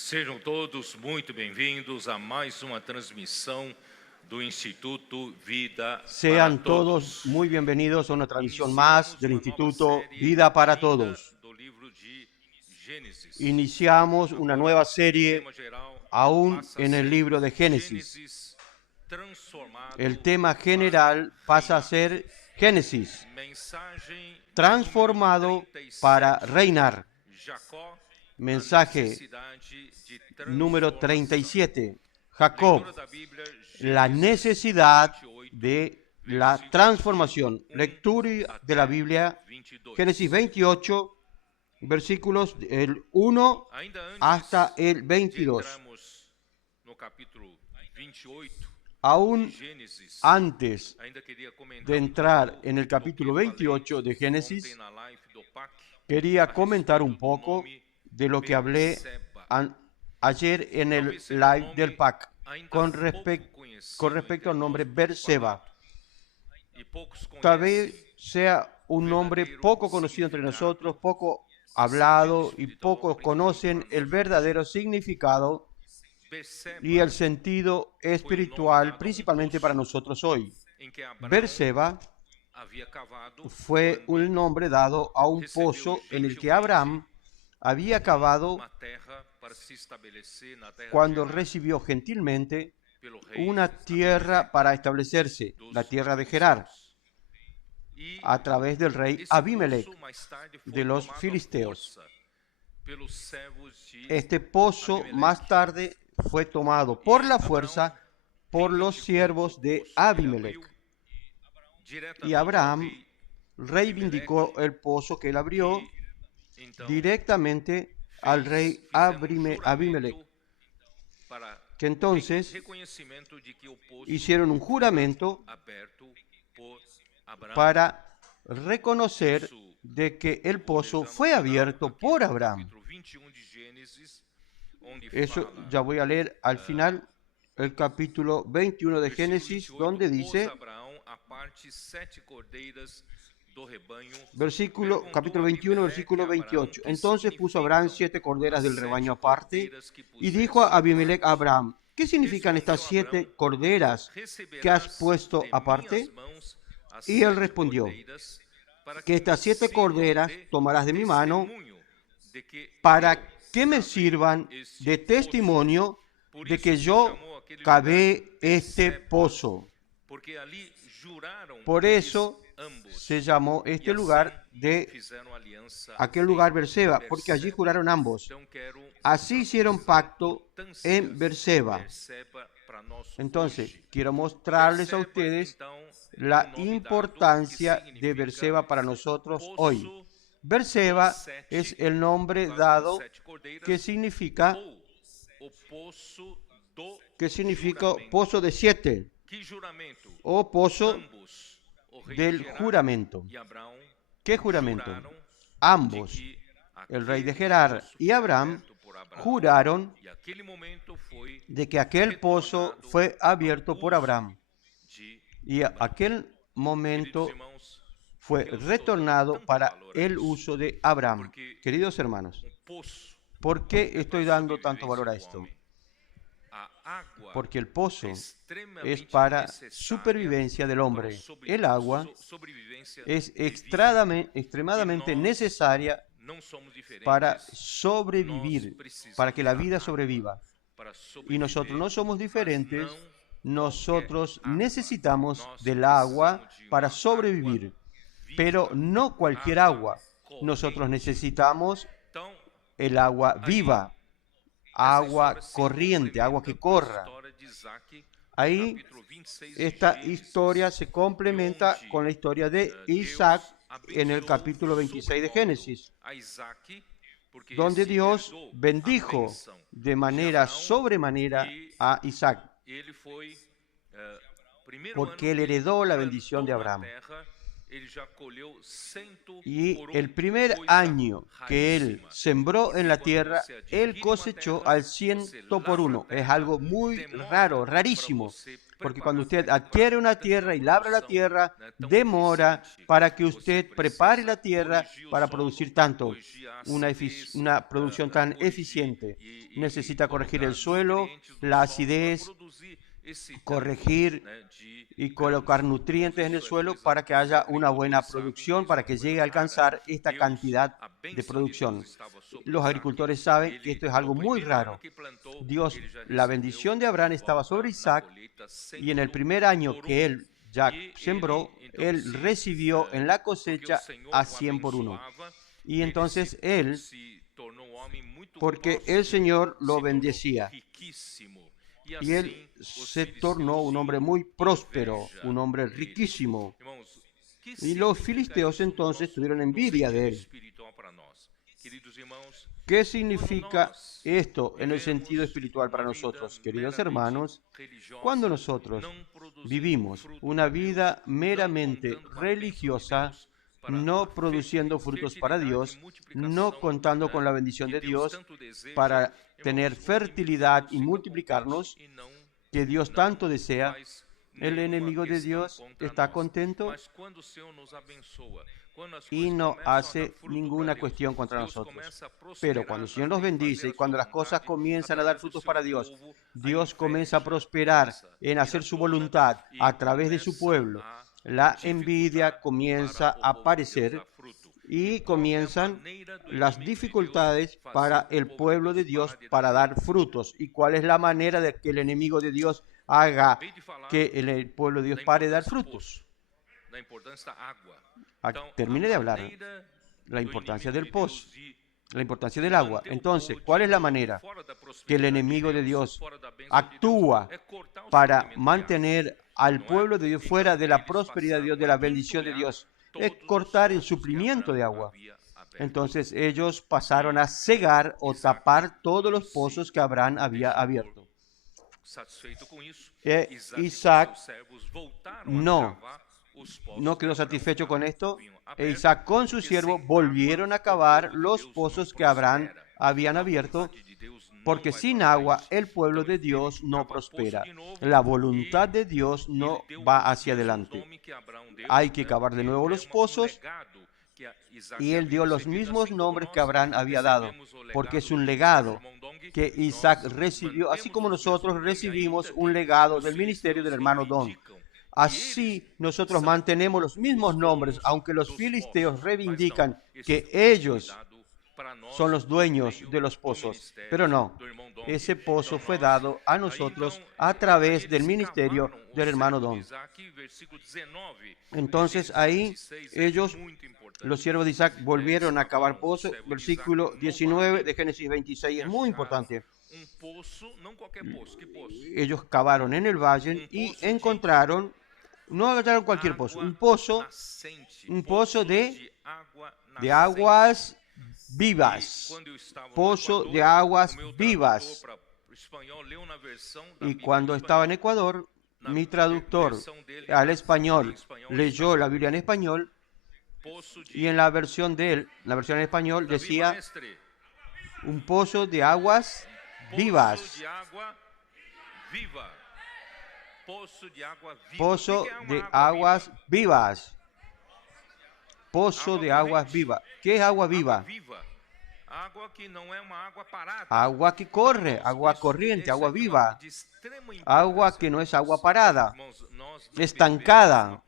Sejam todos muito bem-vindos a mais uma transmissão do Instituto Vida para Sean Todos. todos muy bienvenidos a una transmisión más del Instituto Vida para Todos. Do livro de Gênesis. Iniciamos una nueva serie Tema geral aún passa a en el ser libro de Génesis. Gênesis transformado El tema general pasa a ser Génesis, mensagem transformado para reinar. Jacó, Mensaje necessidade de número transformação. 37. Jacob, Leitura da Bíblia, la Gênesis necesidad 28, de la transformación. Lectura de la Biblia, 22. Génesis 28, versículos del 1 Ainda antes hasta el de 22. entrarmos no capítulo 28 Aún de Gênesis, antes ainda quería comentar de un entrar pouco en el do capítulo que eu 28 de falei Génesis, ontem na live do PAC, quería a comentar un respeito do poco nome de lo que hablé Berseba. ayer en el Talvez seja live nome del PAC ainda con pouco conhecido respecto al entre nombre nós por Berseba. falar. E poucos Tal conhecem vez sea un nombre poco conocido entre nosotros, poco hablado y pocos conocen el verdadero significado Berseba, y el sentido espiritual, principalmente para nosotros hoy. em que Abraão Berseba havia cavado fue un nombre dado a un pozo en el que Abraham había cavado uma terra para se estabelecer na terra cuando gerada recibió gentilmente pelo rei una tierra para establecerse, la tierra de Gerar, e a través del rey esse Abimelech poço mais tarde foi de los tomado à filisteos. força pelos servos de Este pozo Abimelech. más tarde fue tomado por la fuerza por los siervos de Abimelech. Diretamente Y ao Abraham rei reivindicó el pozo que él abrió então directamente al rey Abimelech, para que entonces reconhecimento de que o poço hicieron un juramento aberto por Abraão. para reconocer de que el pozo fue abierto por Abraham. Capítulo 21 de Gênesis, onde Eso fala, ya voy a leer al final el capítulo 21 de versículo Génesis, 28, donde pôs dice, Abraão à parte 7 cordeiras do rebanho. capítulo 21, versículo 28. Entonces puso Abraham 7 corderas del rebaño aparte y dijo a Abimelech a Abraham, ¿qué significan estas 7 corderas que has puesto aparte? Y él respondió, que estas 7 corderas tomarás de mi mano para que me sirvan de testimonio de que yo cavé este pozo. Porque ali juraram Por eso ambos, se llamó este lugar de fizeram aliança. aquel lugar Berseba, porque allí juraron ambos. Então quero Así hicieron pacto en Berseba. Berseba para nós Entonces, hoje. quiero mostrarles a Berseba, ustedes então, la o nome importancia dado, que de significa Berseba para nosotros poço hoy. Berseba dos sete, es el nombre por causa dado das 7 cordeiras, que significa ou o poço do pozo de 7 Que juramento? o pozo Ambos, o rei del Gerar juramento. e Abraão, ¿Qué juramento? juraram Ambos, de que el rey de aquele Gerar poço y foi Abraham, aberto por Abraão, juraron e aquele momento foi de que aquel pozo fue abierto por Abraham. de Y aquel momento queridos irmãos, fue retornado para el uso de Abraham. Queridos hermanos, poço ¿por qué estoy dando tanto valor a esto? a água Porque el pozo extremamente es para necessária supervivencia del hombre. para El agua sobrevivência es de vida. extremadamente necesaria Não somos diferentes para sobrevivir, para que la vida sobreviva. para Y nosotros no somos diferentes, nosotros agua. necesitamos Nós del agua precisamos de para uma sobrevivir, viva, pero no cualquier agua. Nosotros necesitamos Então, el agua viva, essa agua história se corriente, agua que complementa com a corra. história de Isaac, Ahí capítulo 26 de esta Gênesis, historia se complementa con la historia de Isaac en el abençoou capítulo 26 de sobremodo Génesis, a Isaac, porque donde esse Dios herdou a bendijo bênção de manera Abraão, sobremanera a Isaac, ele foi primeiro porque ano él que ele heredó la plantou bendición de na Abraham. terra, Y el primer año que él sembró en la tierra, él cosechó al 100 por 1. Es algo muy raro, rarísimo. Porque cuando usted adquiere una tierra y labra la tierra, demora para que usted prepare la tierra para producir tanto, una producción tan eficiente. Necesita corregir el suelo, la acidez, corregir y colocar nutrientes en el suelo para que haya una buena producción, para que llegue a alcanzar esta cantidad de producción. Los agricultores saben que esto es algo muy raro. Dios, la bendición de Abraham estaba sobre Isaac, y en el primer año que él ya sembró, él recibió en la cosecha a 100 por 1. Y entonces él, porque el Señor lo bendecía, y él se tornó un hombre muy próspero, un hombre riquísimo. Y los filisteos entonces tuvieron envidia de él. ¿Qué significa esto en el sentido espiritual para nosotros, queridos hermanos? Cuando nosotros vivimos una vida meramente religiosa, no produciendo frutos para Dios, no contando con la bendición de Dios para tener fertilidad y multiplicarnos, que Dios tanto desea, el enemigo de Dios está contento y no hace ninguna cuestión contra nosotros. Pero cuando el Señor nos bendice y cuando las cosas comienzan a dar frutos para Dios, Dios comienza a prosperar en hacer su voluntad a través de su pueblo. La envidia comienza a aparecer y comienzan las dificultades para el pueblo de Dios para dar frutos. ¿Y cuál es la manera de que el enemigo de Dios haga que el pueblo de Dios pare de dar frutos? Termine de hablar. La importancia del pozo, la importancia del agua. Entonces, ¿cuál es la manera que el enemigo de Dios actúa para mantener al pueblo de Dios fuera de la prosperidad de Dios, de la bendición de Dios? Es cortar el suplimiento de agua. Entonces ellos pasaron a cegar o tapar todos los pozos que Abraham había abierto. Isaac no quedó satisfecho con esto, e Isaac con su siervo volvieron a cavar los pozos que Abraham habían abierto, porque sin agua el pueblo de Dios no prospera. La voluntad de Dios no va hacia adelante. Hay que cavar de nuevo los pozos, y él dio los mismos nombres que Abraham había dado, porque es un legado que Isaac recibió, así como nosotros recibimos un legado del ministerio del hermano Don. Así nosotros mantenemos los mismos nombres, aunque los filisteos reivindican que ellos son los dueños de los pozos. Pero no, ese pozo fue dado a nosotros a través del ministerio del hermano Don. Entonces ahí ellos, los siervos de Isaac, volvieron a cavar pozo. Versículo 19 de Génesis 26 es muy importante. Ellos cavaron en el valle y encontraron, no agarraron cualquier pozo, un pozo de aguas vivas, pozo de aguas vivas. Y cuando estaba en Ecuador, mi traductor al español leyó la Biblia en español, y en la versión de él, la versión en español, decía un pozo de aguas vivas. Pozo de aguas vivas. Pozo de aguas vivas. ¿Qué es agua viva? Agua que corre, agua corriente, agua viva. Agua que no es agua parada, estancada.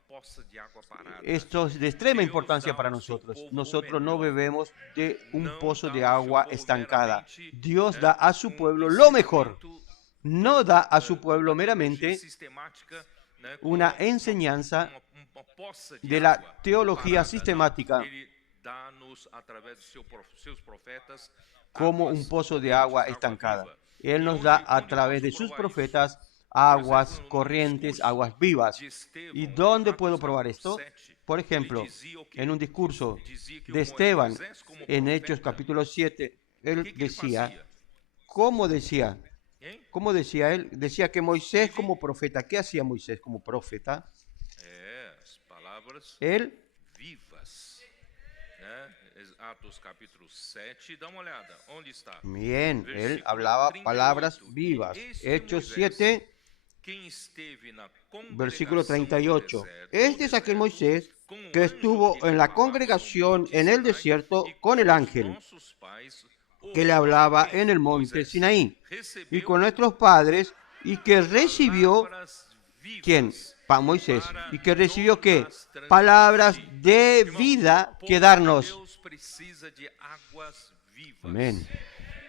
Esto es de extrema importancia para nosotros. Nosotros no bebemos de un pozo de agua estancada. Dios da a su pueblo lo mejor. No da a su pueblo meramente una enseñanza de la teología sistemática como un pozo de agua estancada. Él nos da a través de sus profetas aguas corrientes, aguas vivas. ¿Y dónde puedo probar esto? Por ejemplo, en un discurso de Esteban en Hechos capítulo 7, él decía, ¿cómo decía? ¿Cómo decía él? Decía que Moisés como profeta, ¿qué hacía Moisés como profeta? Él vivas. Atos capítulo 7, dá uma olhada, onde está? Bien, él Versículo hablaba 38. palabras vivas. Este Hechos Moisés, 7, quem esteve na versículo congregação no 38. deserto, Este es aquel Moisés que estuvo en la congregación en el desierto con el ángel que le hablaba en el monte Sinaí y con nuestros padres y que recibió, ¿quién? Moisés. ¿Y que recibió qué? Palabras de vida que darnos. Amén.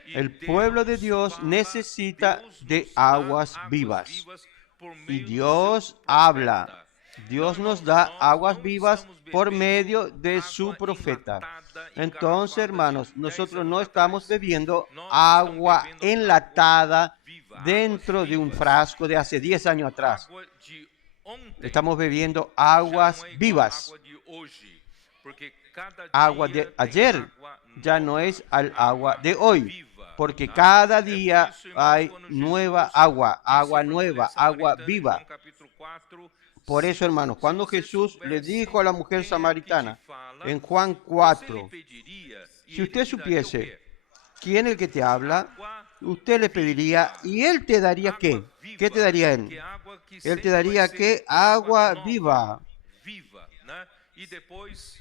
El pueblo de Dios necesita de aguas vivas. Y Dios habla. Dios nos da aguas vivas por medio de su profeta. Entonces, hermanos, nosotros no estamos bebiendo agua enlatada dentro de un frasco de hace 10 años atrás. Estamos bebiendo aguas vivas. Agua de ayer ya no es al agua de hoy, porque cada día hay nueva agua, agua nueva, agua viva. Por eso, hermanos, cuando Jesús le dijo a la mujer samaritana en Juan 4, si usted supiese quién es el que te habla, usted le pediría y él te daría ¿qué? ¿Qué te daría él? Él te daría ¿qué? Agua viva,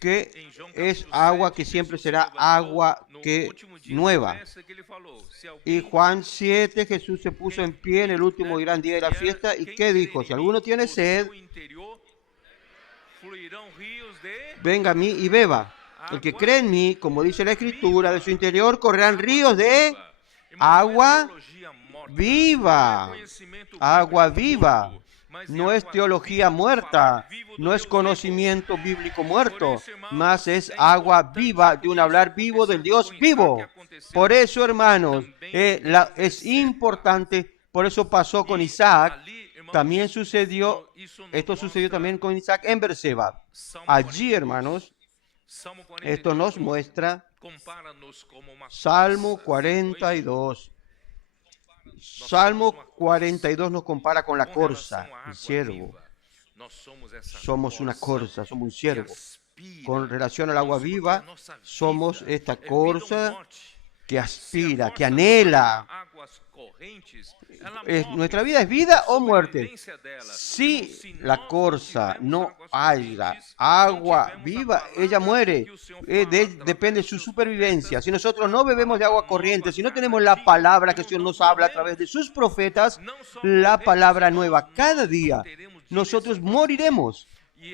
que es agua que siempre será agua que nueva. Y Juan 7, Jesús se puso en pie en el último y gran día de la fiesta, ¿y qué dijo? Si alguno tiene sed, venga a mí y beba. El que cree en mí, como dice la Escritura, de su interior correrán ríos de agua viva. Agua viva. No es teología muerta, no es conocimiento bíblico muerto, más es agua viva de un hablar vivo del Dios vivo. Por eso, hermanos, es importante, por eso pasó con Isaac, también sucedió, esto sucedió también con Isaac en Berseba. Allí, hermanos, esto nos muestra Salmo 42. Salmo 42 nos compara con la corza, el ciervo. Somos una corza, somos un ciervo. Con relación al agua viva, somos esta corza que aspira, que anhela. ¿Nuestra vida es vida o muerte? Si la corza no haya agua viva, ella muere. Depende de su supervivencia. Si nosotros no bebemos de agua corriente, si no tenemos la palabra que Dios nos habla a través de sus profetas, la palabra nueva cada día, nosotros moriremos.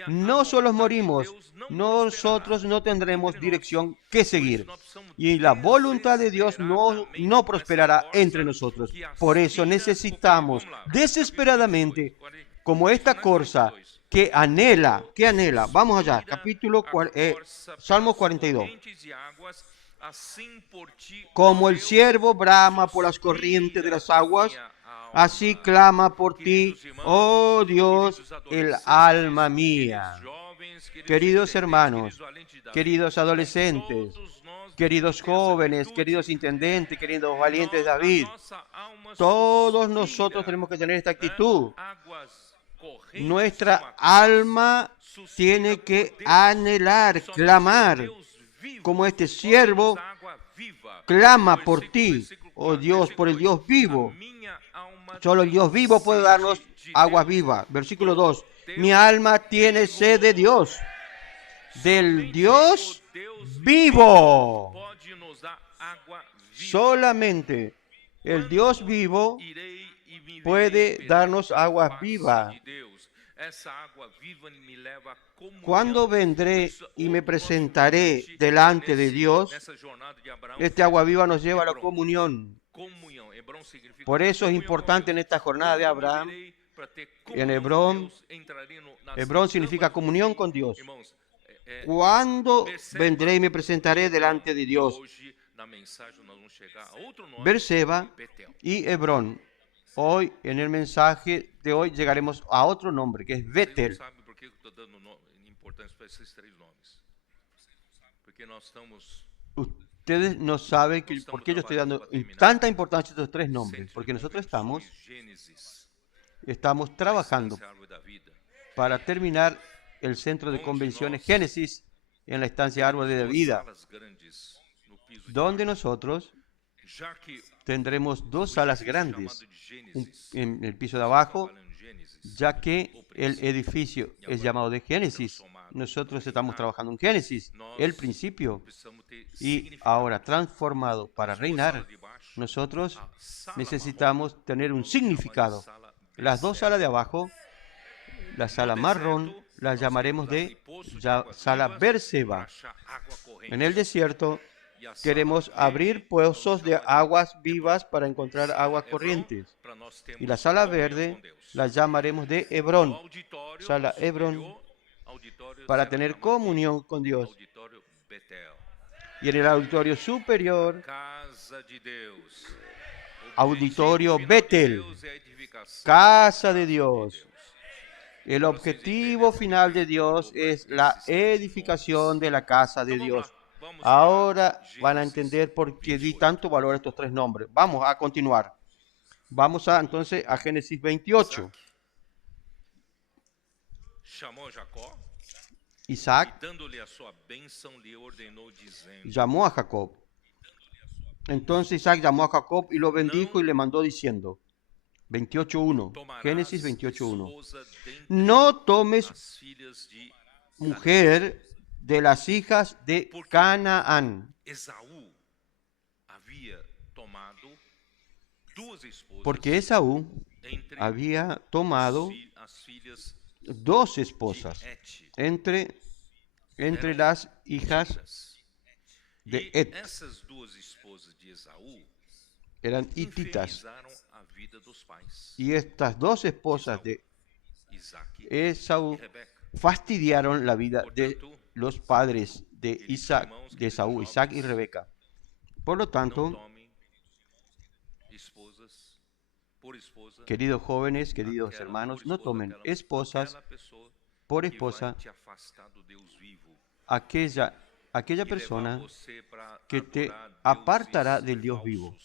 No solo morimos, nosotros no tendremos dirección que seguir. Y la voluntad de Dios no prosperará entre nosotros. Por eso necesitamos desesperadamente, como esta corza que anhela. Vamos allá, Salmo 42. Como el ciervo brama por las corrientes de las aguas, así clama por ti, oh Dios, el alma mía. Queridos hermanos, queridos adolescentes, queridos jóvenes, queridos intendentes, queridos valientes de David, todos nosotros tenemos que tener esta actitud. Nuestra alma tiene que anhelar, clamar, como este siervo clama por ti, oh Dios, por el Dios vivo. Solo el Dios vivo puede darnos agua viva. Versículo 2. Mi alma tiene sed de Dios, del Dios vivo. Solamente el Dios vivo puede darnos agua viva. Cuando vendré y me presentaré delante de Dios, este agua viva nos lleva a la comunión. Por eso es importante en esta jornada de Abraham, en Hebrón, Hebrón significa comunión con Dios. Cuando vendré y me presentaré delante de Dios. Berseba y Hebrón. Hoy, en el mensaje de hoy, llegaremos a otro nombre, que es Betel. Ustedes no saben por qué yo estoy dando tanta importancia a estos tres nombres, porque nosotros estamos trabajando para terminar el centro de convenciones Génesis en la estancia Árbol de Vida, donde nosotros tendremos dos salas grandes en el piso de abajo, ya que el edificio es llamado de Génesis. Nosotros estamos trabajando en Génesis, el principio, y ahora transformado para reinar. Nosotros necesitamos tener un significado. Las dos salas de abajo, la sala marrón, la llamaremos de sala Berseba. En el desierto queremos abrir pozos de aguas vivas para encontrar aguas corrientes. Y la sala verde la llamaremos de Hebrón, sala Hebrón, para tener comunión con Dios. Y en el auditorio superior, auditorio Betel, casa de Dios. El objetivo final de Dios es la edificación de la casa de Dios. Ahora van a entender por qué di tanto valor a estos tres nombres. Vamos a continuar. Vamos entonces a Génesis 28. Isaac llamó a Jacob. Entonces Isaac llamó a Jacob y lo bendijo y le mandó diciendo, 28.1, Génesis 28.1, no tomes mujer de las hijas de Canaán, porque Esaú había tomado dos esposas entre las hijas de Et. Eran hititas. Y estas dos esposas de Esaú fastidiaron la vida de los padres de Isaac, de Esaú, Isaac y Rebeca. Por lo tanto, queridos jóvenes, queridos hermanos, no tomen esposas por esposa aquella persona que te apartará del Dios vivo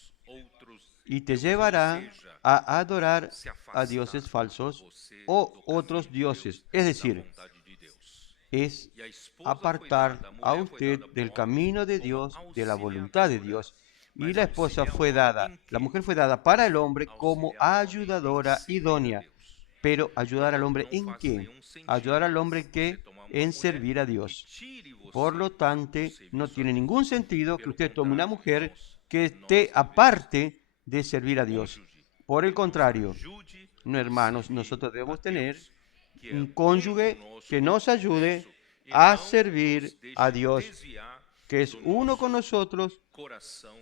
y te llevará a adorar a dioses falsos o otros dioses. Es decir, es apartar a usted del camino de Dios, de la voluntad de Dios. Y la esposa fue dada, la mujer fue dada para el hombre como ayudadora idónea. Pero ayudar al hombre ¿en qué? Ayudar al hombre ¿qué? En servir a Dios. Por lo tanto, no tiene ningún sentido que usted tome una mujer que esté aparte de servir a Dios. Por el contrario, no, hermanos, nosotros debemos tener un cónyuge que nos ayude a servir a Dios, que es uno con nosotros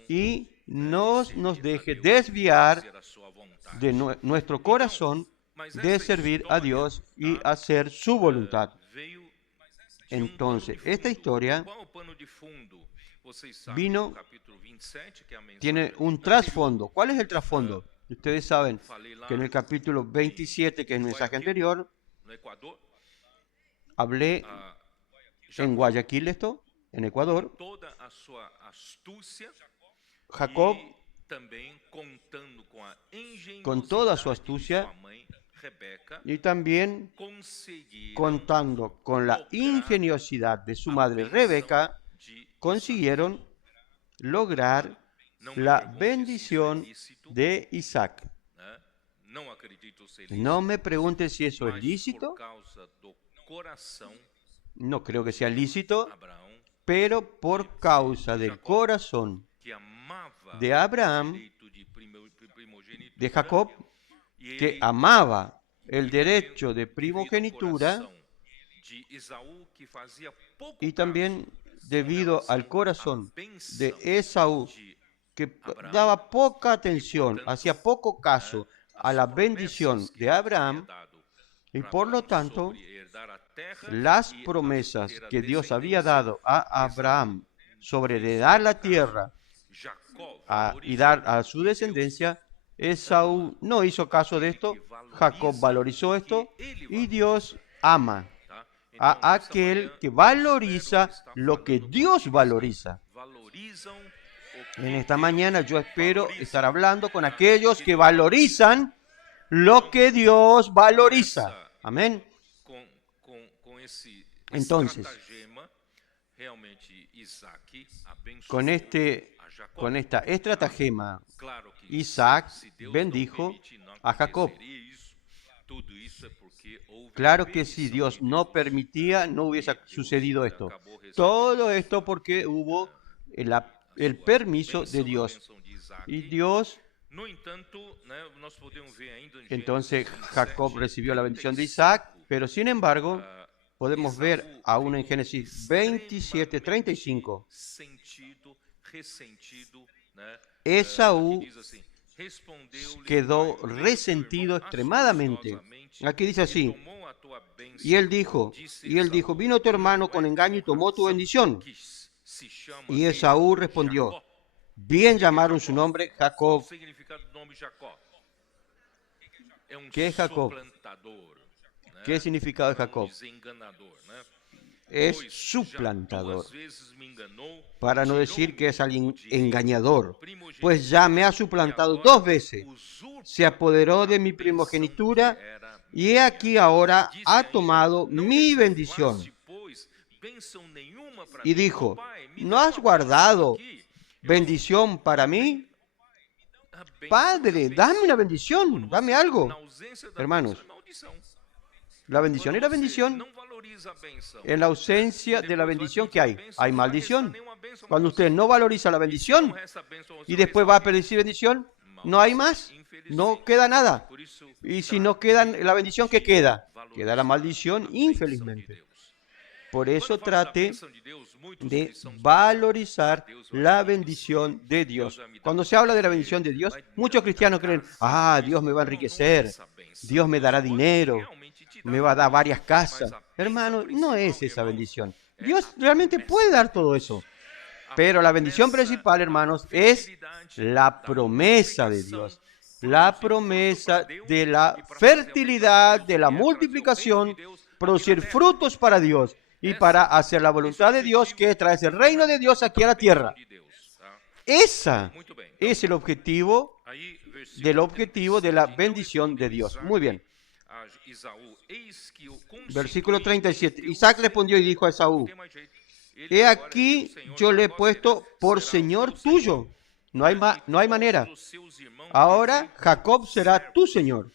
y nos deje desviar de nuestro corazón de servir a Dios y hacer su voluntad. Entonces, esta historia tiene un trasfondo. ¿Cuál es el trasfondo? Ustedes saben que en el capítulo 27, que es el mensaje anterior, hablé en Guayaquil en Ecuador. Jacob, con toda su astucia, y también contando con la ingeniosidad de su madre Rebeca, consiguieron lograr la bendición de Isaac. No me pregunte si eso es lícito. No creo que sea lícito, pero por causa del corazón de Abraham, de Jacob, que amaba el derecho de primogenitura, y también debido al corazón de Esaú, que daba poca atención, hacía poco caso a la bendición de Abraham, y por lo tanto, las promesas que Dios había dado a Abraham sobre heredar la tierra y dar a su descendencia, Esaú no hizo caso de esto, Jacob valorizó esto, y Dios ama a aquel que valoriza lo que Dios valoriza. En esta mañana yo espero estar hablando con aquellos que valorizan lo que Dios valoriza. Amén. Entonces, con esta estratagema, Isaac bendijo a Jacob. Claro que si Dios no permitía, no hubiese sucedido esto. Todo esto porque hubo el permiso de Dios. Y Dios, entonces Jacob recibió la bendición de Isaac, pero sin embargo, podemos ver aún en Génesis 27:35, Esaú quedó resentido extremadamente. Aquí dice así, y él dijo, vino tu hermano con engaño y tomó tu bendición. Y Esaú respondió, bien llamaron su nombre Jacob. ¿Qué es Jacob? ¿Qué significado de Jacob? Es suplantador, para no decir que es alguien engañador, pues ya me ha suplantado 2 veces, se apoderó de mi primogenitura y he aquí ahora ha tomado mi bendición. Y dijo, ¿no has guardado bendición para mí? Padre, dame una bendición, dame algo. Hermanos, la bendición era bendición. En la ausencia de la bendición, ¿qué hay? Hay maldición. Cuando usted no valoriza la bendición y después va a pedir bendición, no hay más, no queda nada. Y si no queda la bendición, ¿qué queda? Queda la maldición, infelizmente. Por eso trate de valorizar la bendición de Dios. Cuando se habla de la bendición de Dios, muchos cristianos creen, Dios me va a enriquecer, Dios me dará dinero, me va a dar varias casas. Hermano, no es esa bendición. Dios realmente puede dar todo eso. Pero la bendición principal, hermanos, es la promesa de Dios. La promesa de la fertilidad, de la multiplicación, producir frutos para Dios y para hacer la voluntad de Dios, que es traer el reino de Dios aquí a la tierra. Esa es el objetivo de la bendición de Dios. Muy bien. Versículo 37. Isaac respondió y dijo a Esaú, he aquí yo le he puesto por señor tuyo. No hay manera. Ahora Jacob será tu señor.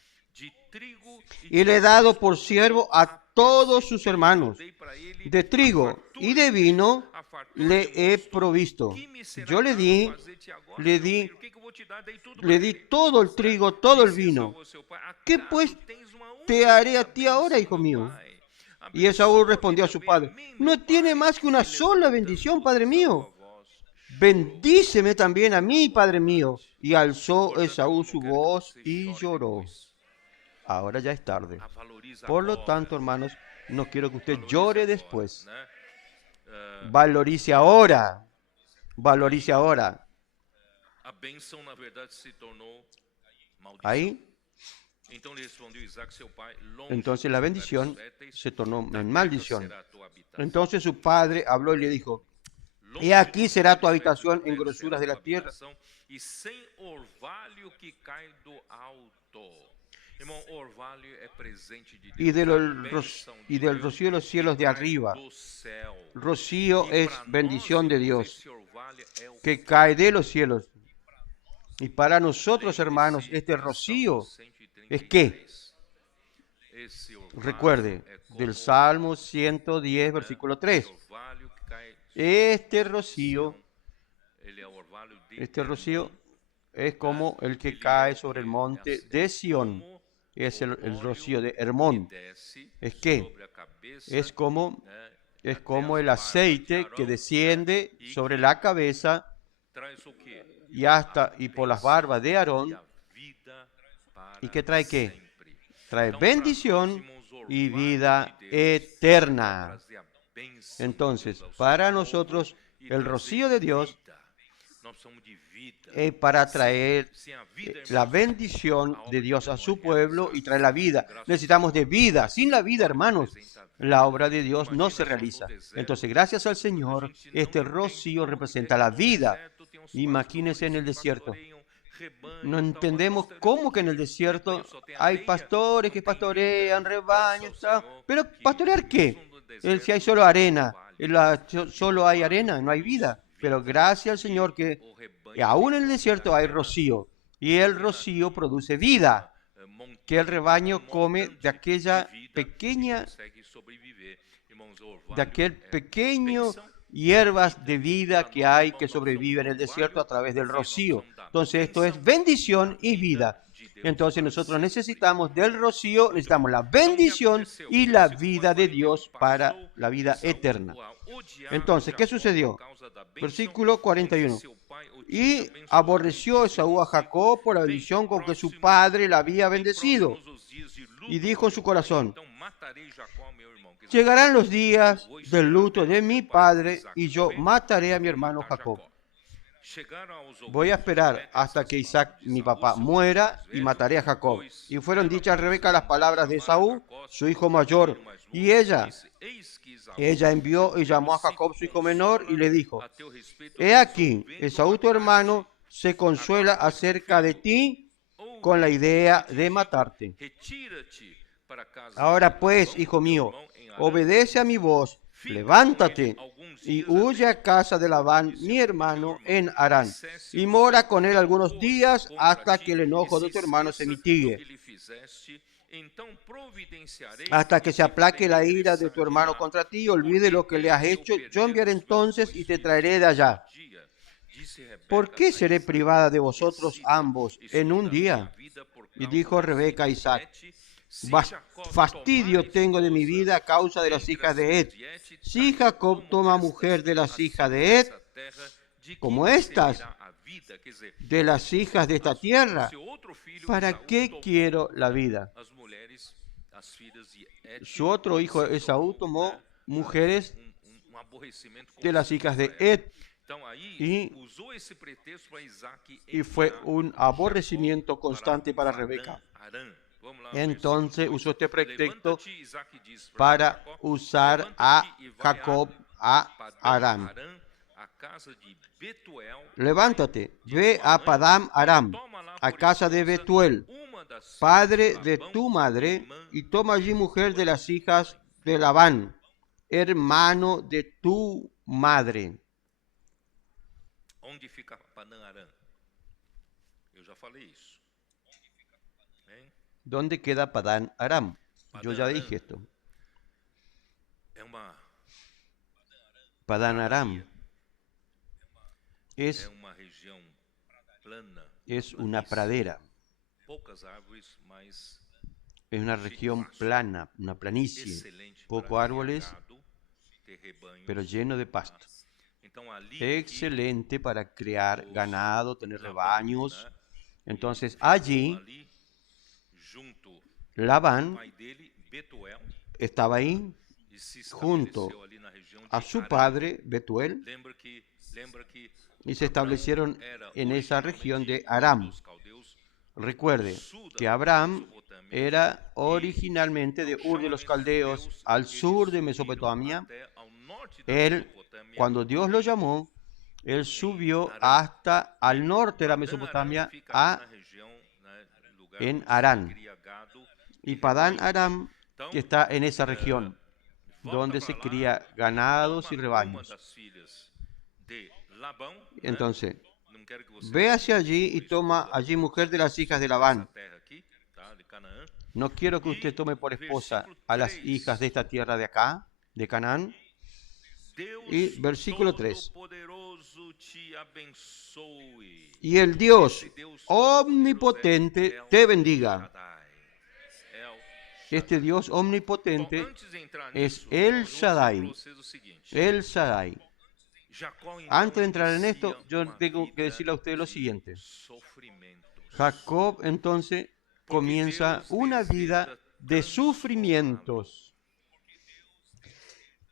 Y le he dado por siervo a todos sus hermanos. De trigo y de vino le he provisto. Yo le di todo el trigo, todo el vino. ¿Qué pues te haré a ti ahora, hijo mío? Y Esaú respondió a su padre, no tiene más que una sola bendición, padre mío. Bendíceme también a mí, padre mío. Y alzó Esaú su voz y lloró. Ahora ya es tarde. Por lo tanto, hermanos, no quiero que usted llore después. Valorice ahora. Valorice ahora. Ahí. Entonces la bendición se tornó en maldición. Entonces su padre habló y le dijo, he aquí será tu habitación en grosuras de la tierra. Y del rocío de los cielos de arriba. Rocío es bendición de Dios, que cae de los cielos. Y para nosotros, hermanos, este rocío es ¿qué? Recuerde, del Salmo 110, versículo 3. Este rocío es como el que cae sobre el monte de Sión. Es el rocío de Hermón. ¿Es qué? Es como el aceite que desciende sobre la cabeza y por las barbas de Aarón. ¿Y qué trae qué? Trae bendición y vida eterna. Entonces, para nosotros, el rocío de Dios es para traer la bendición de Dios a su pueblo y traer la vida. Necesitamos de vida. Sin la vida, hermanos, la obra de Dios no se realiza. Entonces, gracias al Señor, este rocío representa la vida. Imagínense en el desierto. No entendemos cómo que en el desierto hay pastores que pastorean, rebaños, pero ¿pastorear qué? Si hay solo arena, solo hay arena, no hay vida. Pero gracias al Señor que aún en el desierto hay rocío. Y el rocío produce vida, que el rebaño come de aquella pequeña, de aquel pequeño hierbas de vida que hay que sobrevive en el desierto a través del rocío. Entonces esto es bendición y vida. Entonces nosotros necesitamos del rocío, necesitamos la bendición y la vida de Dios para la vida eterna. Entonces, ¿qué sucedió? Versículo 41. Y aborreció Esaú a Jacob por la bendición con que su padre la había bendecido. Y dijo en su corazón: llegarán los días del luto de mi padre y yo mataré a mi hermano Jacob. Voy a esperar hasta que Isaac, mi papá, muera y mataré a Jacob. Y fueron dichas a Rebeca las palabras de Esaú, su hijo mayor. Y ella envió y llamó a Jacob, su hijo menor, y le dijo: he aquí, Esaú tu hermano se consuela acerca de ti con la idea de matarte. Ahora pues, hijo mío, obedece a mi voz, levántate y huye a casa de Labán, mi hermano, en Harán, y mora con él algunos días hasta que el enojo de tu hermano se mitigue. Hasta que se aplaque la ira de tu hermano contra ti y olvide lo que le has hecho, yo enviaré entonces y te traeré de allá. ¿Por qué seré privada de vosotros ambos en un día? Y dijo Rebeca a Isaac: fastidio tengo de mi vida a causa de las hijas de Ed. Si Jacob toma mujer de las hijas de Ed, como estas, de las hijas de esta tierra, ¿para qué quiero la vida? Su otro hijo Esaú tomó mujeres de las hijas de Ed y fue un aborrecimiento constante para Rebeca. Entonces usó este pretexto para usar a Jacob a Aram. Levántate, ve a Padam Aram, a casa de Betuel, padre de tu madre, y toma allí mujer de las hijas de Labán, hermano de tu madre. Onde fica Padam Aram? Eu já falei isso. ¿Dónde queda Padán Aram? Yo ya dije esto. Padán Aram es una pradera. Es una región plana, una planicie, pocos árboles, pero lleno de pasto. Excelente para criar ganado, tener rebaños. Entonces allí Labán estaba ahí junto a su padre Betuel y se establecieron en esa región de Aram. Recuerde que Abraham era originalmente de Ur de los Caldeos, al sur de Mesopotamia. Él, cuando Dios lo llamó, él subió hasta al norte de la Mesopotamia, en Harán. Y Padán Aram, que está en esa región, donde se cría ganados y rebaños. Entonces, ve hacia allí y toma allí mujer de las hijas de Labán. No quiero que usted tome por esposa a las hijas de esta tierra de acá, de Canaán. Y versículo 3. Y el Dios omnipotente te bendiga. Este Dios omnipotente es El Shaddai. El Shaddai. Antes de entrar en esto, yo tengo que decirle a ustedes lo siguiente. Jacob entonces comienza una vida de sufrimientos,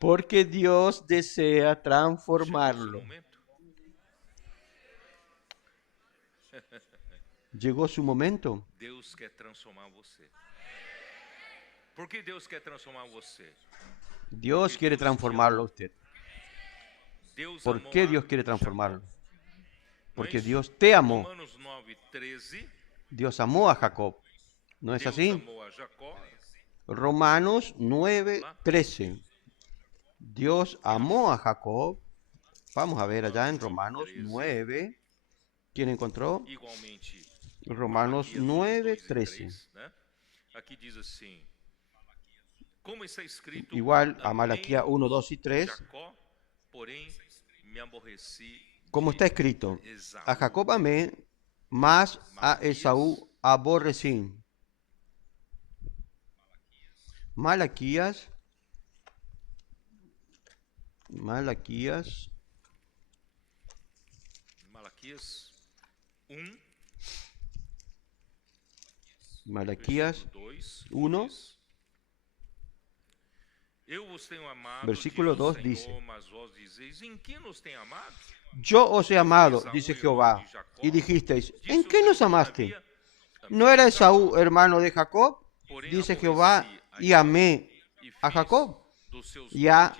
porque Dios desea transformarlo. Llegó su momento. Deus quer transformar você. Por que Deus quer transformar você? Dios quiere transformarlo a usted. ¿Por qué Dios quiere transformarlo? Porque Dios te amó. Dios amó a Jacob. ¿No es así? Romanos 9:13. Dios amó a Jacob. Vamos a ver allá en Romanos 9. ¿Quién encontró? Igualmente, Romanos Malaquias 9, 2 e 13. 3, né? Aqui diz assim: como está escrito, Igual a amei Malaquías 1, 2 y 3. Jacó, porém me aborreci Como de está escrito, Esaú. a Jacob amé, mas a Esaú aborrecí. Malaquías 1, Malaquias 1, Malaquías versículo 2, 1, diz: Eu vos tenho amado, versículo diz o 2 Senhor, dice: mas vos dizeis, ¿en qué nos tem amado? Yo os he amado, dice Jehová, y dijisteis, ¿en qué nos amaste? ¿No era Esaú hermano de Jacob? Dice Jehová, y amé a Jacob, y a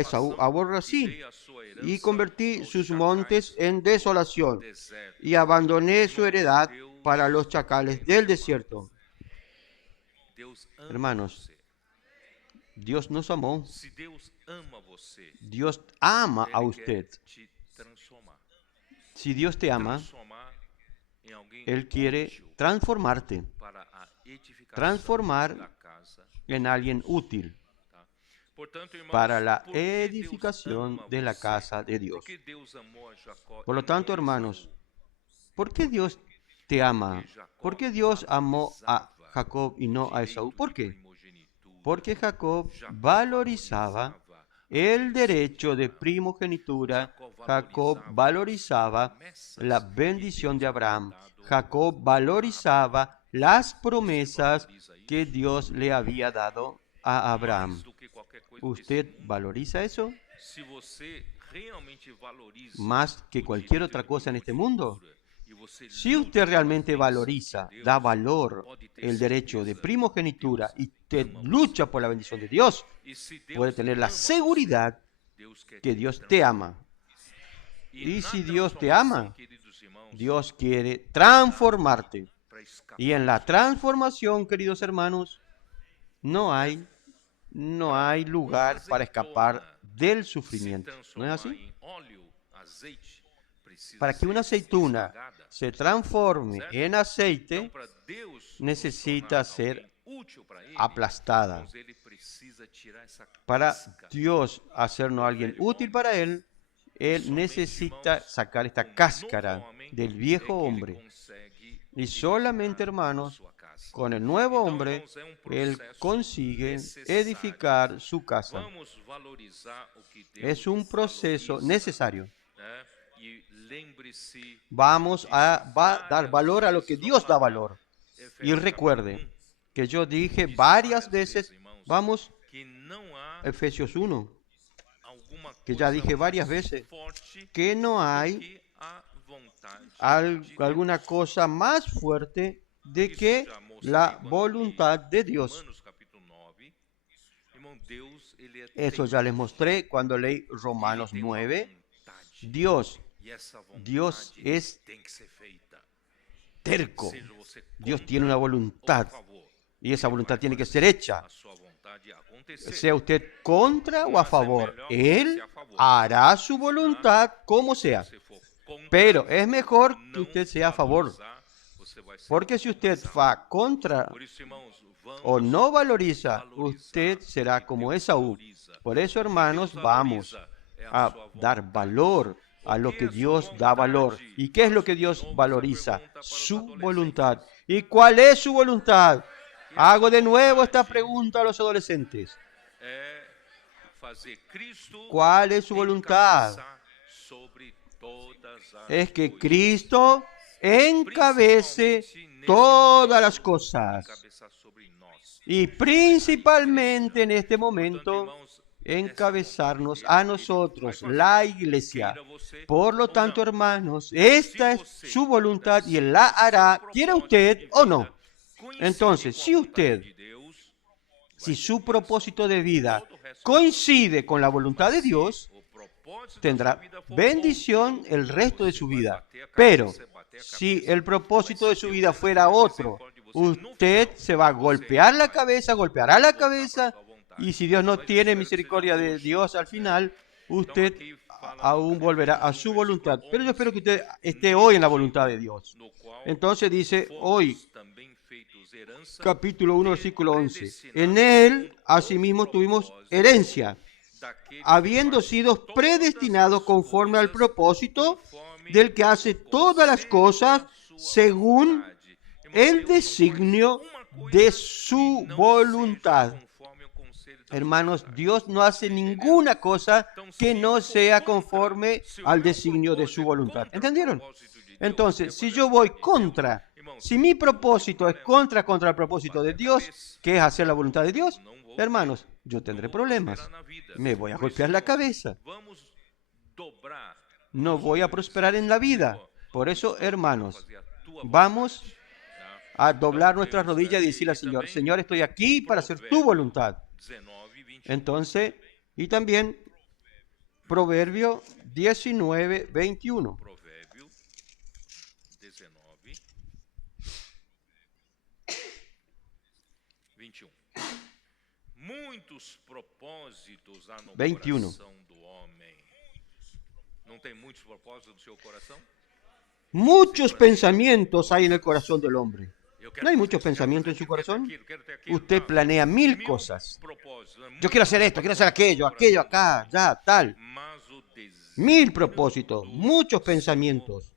Esaú aborrecí, y convertí sus montes en desolación, y abandoné su heredad para los chacales del desierto. Hermanos, Dios nos amó. Se Deus ama você, Dios ama a Ele usted. quer te transformar. Si Dios te ama, Transformar em alguém Él quiere útil transformarte, para a edificação transformar da casa. en alguien útil Tá? Portanto, irmãos, para la por que Deus edificación ama de la você? casa de Por Dios. que Deus amou a Jacó Por e lo não tanto, a hermanos, Esaú? ¿por qué Dios te ama? Porque Jacó ¿Por qué Dios amó a valorizava Jacob y no a Esaú? direito ¿Por de qué? primogenitura. Porque Jacob Jacó valorizaba a el bênção derecho de Abraão. primogenitura. Jacó Jacob valorizava valorizaba as promessas la que bendición Deus de havia Abraham. dado Jacob a valorizaba las promesas valoriza isso? que Dios le había dado a Abraham. Mais do que qualquer coisa desse ¿Usted mundo. valoriza eso? Se você realmente valoriza Más que o cualquier direito otra de cosa en este mundo. primogenitura e você Si luta usted pela realmente bênção valoriza, que da Deus valor pode ter el derecho de certeza primogenitura que y Deus usted ama lucha você. por la bendición de Dios, E se Deus puede tener la ama você, seguridad Deus quer que te Dios te transformar. ama. E Y na si Dios te transformação, ama, queridos irmãos, Dios quiere transformarte. para escapar Y en la transformación, queridos hermanos, no hay lugar para escapar del se sufrimiento. ¿No es transformar así? em óleo, azeite, precisa Para que ser una aceituna esmagada. se transforme Certo? en Então, aceite, para Deus necesita nos tornar ser alguém útil para ele, aplastada. irmãos, ele precisa tirar essa Para casca. Dios hacernos alguien útil para Él, Él necesita sacar esta cáscara del viejo hombre. Y solamente, hermanos, con el nuevo hombre, Él consigue edificar su casa. Vamos valorizar o que Deus Es un proceso valoriza, necesario. né? E lembre-se, Vamos a dar valor a lo que Dios da valor. Y recuerde que yo dije varias veces, vamos, que não há Efesios 1, alguma que ya coisa dije varias mais veces, forte que no do hay que a vontade de alguna Deus. cosa más fuerte de Isso que já mostrei la quando voluntad li de Dios. Romanos capítulo 9. Irmão, Deus, ele é Eso ya les mostré cuando leí Romanos 9. Dios Dios es tem que ser feita. terco. Seja você Dios contra tiene una ou a voluntad favor, y esa ele voluntad vai tiene que fazer ser hecha. a sua vontade acontecer. Sea usted contra o a Mas é favor, melhor que você Él a favor. hará su voluntad como sea. Se for contra, Pero es mejor que não usted sea a favor. valorizar, você vai ser Porque si usted va contra Por isso, irmãos, vamos o no valoriza, valorizar usted será o que como Deus Esaú. valoriza. Por eso, O que hermanos, Deus vamos valoriza é a sua dar vontade. valor a O lo que que é sua Dios da valor. vontade? ¿Y qué es lo que Faço de Dios novo essa valoriza? pergunta para os Su adolescentes. voluntad. ¿Y cuál es su voluntad? Hago de nuevo esta pregunta a los adolescentes. É fazer Cristo ¿Cuál es su voluntad? encabeçar sobre todas as Es que coisas. Cristo encabece todas las cosas. Encabeçar sobre nós. Y principalmente en este Portanto, momento, irmãos, encabezarnos essa vontade a dele, nosotros, ele vai la fazer. iglesia. Queira você Por lo ou tanto, não. hermanos, esta es su voluntad y Él la hará, quiera usted o no. Entonces, si usted, si su propósito de vida coincide con la voluntad de Dios, tendrá bendición el resto de su vida. Pero si el propósito de su vida fuera otro, usted se va a golpear la cabeza, golpeará la cabeza Y si Dios no tiene misericordia de Dios al final, usted aún volverá a su voluntad. Pero yo espero que usted esté hoy en la voluntad de Dios. Entonces dice hoy, capítulo 1, versículo 11. En él, asimismo, tuvimos herencia, habiendo sido predestinados conforme al propósito del que hace todas las cosas según el designio de su voluntad. Hermanos, Dios no hace ninguna cosa que no sea conforme al designio de su voluntad. ¿Entendieron? Entonces, si yo voy contra, si mi propósito es contra el propósito de Dios, que es hacer la voluntad de Dios, hermanos, yo tendré problemas. Me voy a golpear la cabeza. No voy a prosperar en la vida. Por eso, hermanos, vamos a doblar nuestras rodillas y decirle al Señor, Señor, estoy aquí para hacer tu voluntad. Entonces, y también Proverbio 19, 21. Provérbio 19, 21. Muitos propósitos há no 21. coração do homem. Não tem muitos propósitos no seu coração? Muchos pensamientos hay en el corazón del hombre. ¿No hay muchos pensamientos en su corazón? Usted planea 1000 cosas. Yo quiero hacer esto, quiero hacer aquello, aquello acá, ya, tal. 1000 propósitos, muchos pensamientos.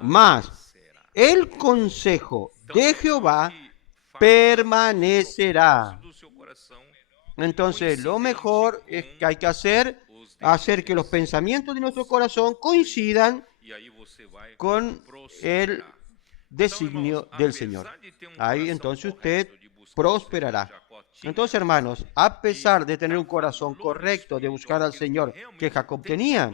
Mas el consejo de Jehová permanecerá. Entonces, lo mejor es que hay que hacer que los pensamientos de nuestro corazón coincidan con el designio del Señor. Ahí entonces usted prosperará. Entonces, hermanos, a pesar de tener un corazón correcto, de buscar al Señor que Jacob tenía,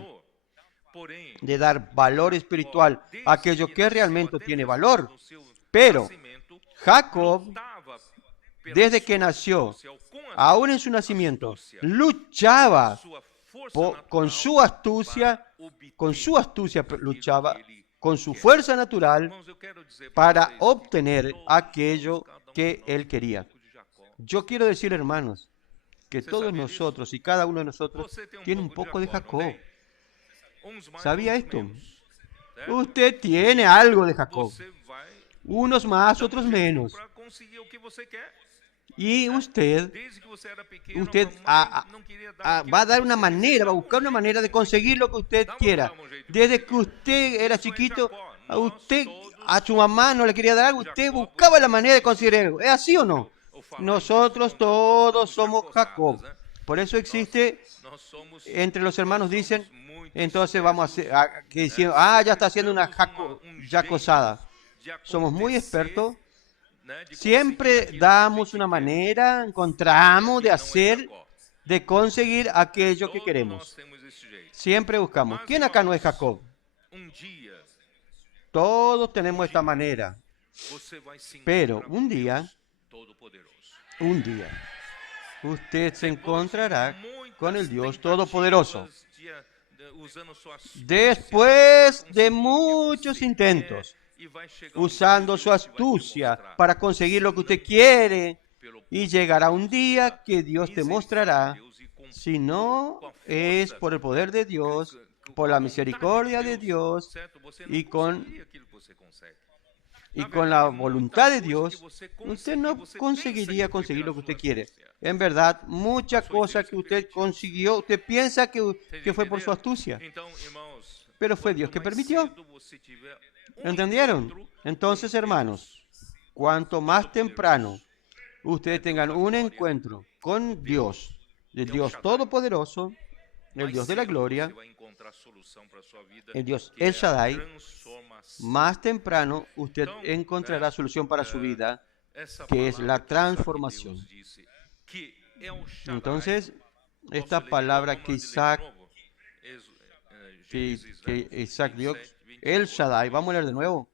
de dar valor espiritual a aquello que realmente tiene valor, pero Jacob, desde que nació, aún en su nacimiento, luchaba con su astucia luchaba con su fuerza natural para obtener aquello que él quería. Yo quiero decir, hermanos, que todos nosotros y cada uno de nosotros tiene un poco de Jacob. ¿Sabía esto? Usted tiene algo de Jacob. Unos más, otros menos. Y usted va a dar una manera, va a buscar una manera de conseguir lo que usted quiera. Desde que usted era chiquito, a su mamá no le quería dar algo, usted buscaba la manera de conseguir algo. ¿Es así o no? Nosotros todos somos Jacob. Por eso existe, entre los hermanos dicen, entonces vamos que dicen, ya está haciendo una jacosada. Somos muy expertos. Siempre damos una manera, encontramos de conseguir aquello que queremos. Siempre buscamos. ¿Quién acá no es Jacob? Todos tenemos esta manera. Pero un día, usted se encontrará con el Dios Todopoderoso. Después de muchos intentos, usando su astucia para conseguir lo que usted quiere, y llegará un día que Dios te mostrará, si no es por el poder de Dios, por la misericordia de Dios y con la voluntad de Dios, usted no conseguiría conseguir lo que usted quiere. En verdad, muchas cosas que usted consiguió, usted piensa que fue por su astucia, pero fue Dios que permitió. ¿Entendieron? Entonces, hermanos, cuanto más temprano ustedes tengan un encuentro con Dios, el Dios Todopoderoso, el Dios de la gloria, el Dios El Shaddai, más temprano usted encontrará solución para su vida, que es la transformación. Entonces, esta palabra que Isaac dio, El Shaddai, vamos a leer de nuevo.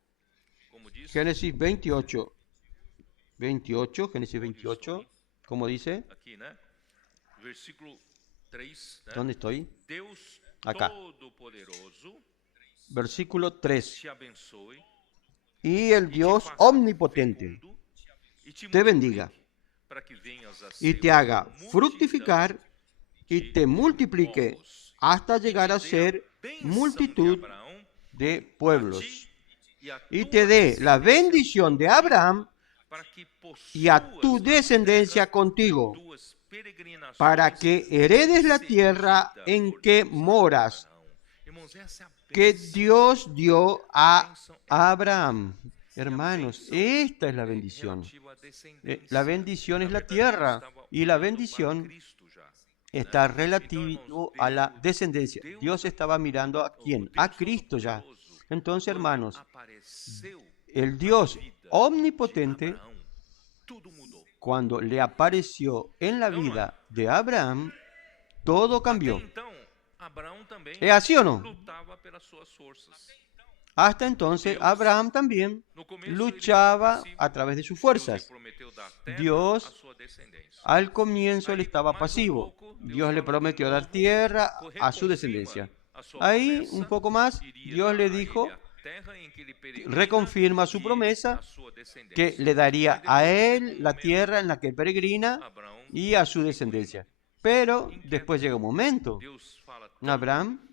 Génesis 28, Génesis 28, ¿cómo dice? ¿Dónde estoy? Acá. Versículo 3. Y el Dios omnipotente te bendiga y te haga fructificar y te multiplique hasta llegar a ser multitud de pueblos. Y te dé la bendición de Abraham y a tu descendencia contigo, para que heredes la tierra en que moras, que Dios dio a Abraham. Hermanos, esta es la bendición. La bendición es la tierra y la bendición está relativo a la descendencia. Dios estaba mirando ¿a quién? A Cristo ya. Entonces, hermanos, el Dios omnipotente, cuando le apareció en la vida de Abraham, todo cambió. ¿Es así o no? Hasta entonces, Abraham también luchaba a través de sus fuerzas. Dios, al comienzo, él estaba pasivo. Dios le prometió dar tierra a su descendencia. Ahí, un poco más, Dios le dijo, reconfirma su promesa, que le daría a él la tierra en la que peregrina y a su descendencia. Pero después llega un momento. Abraham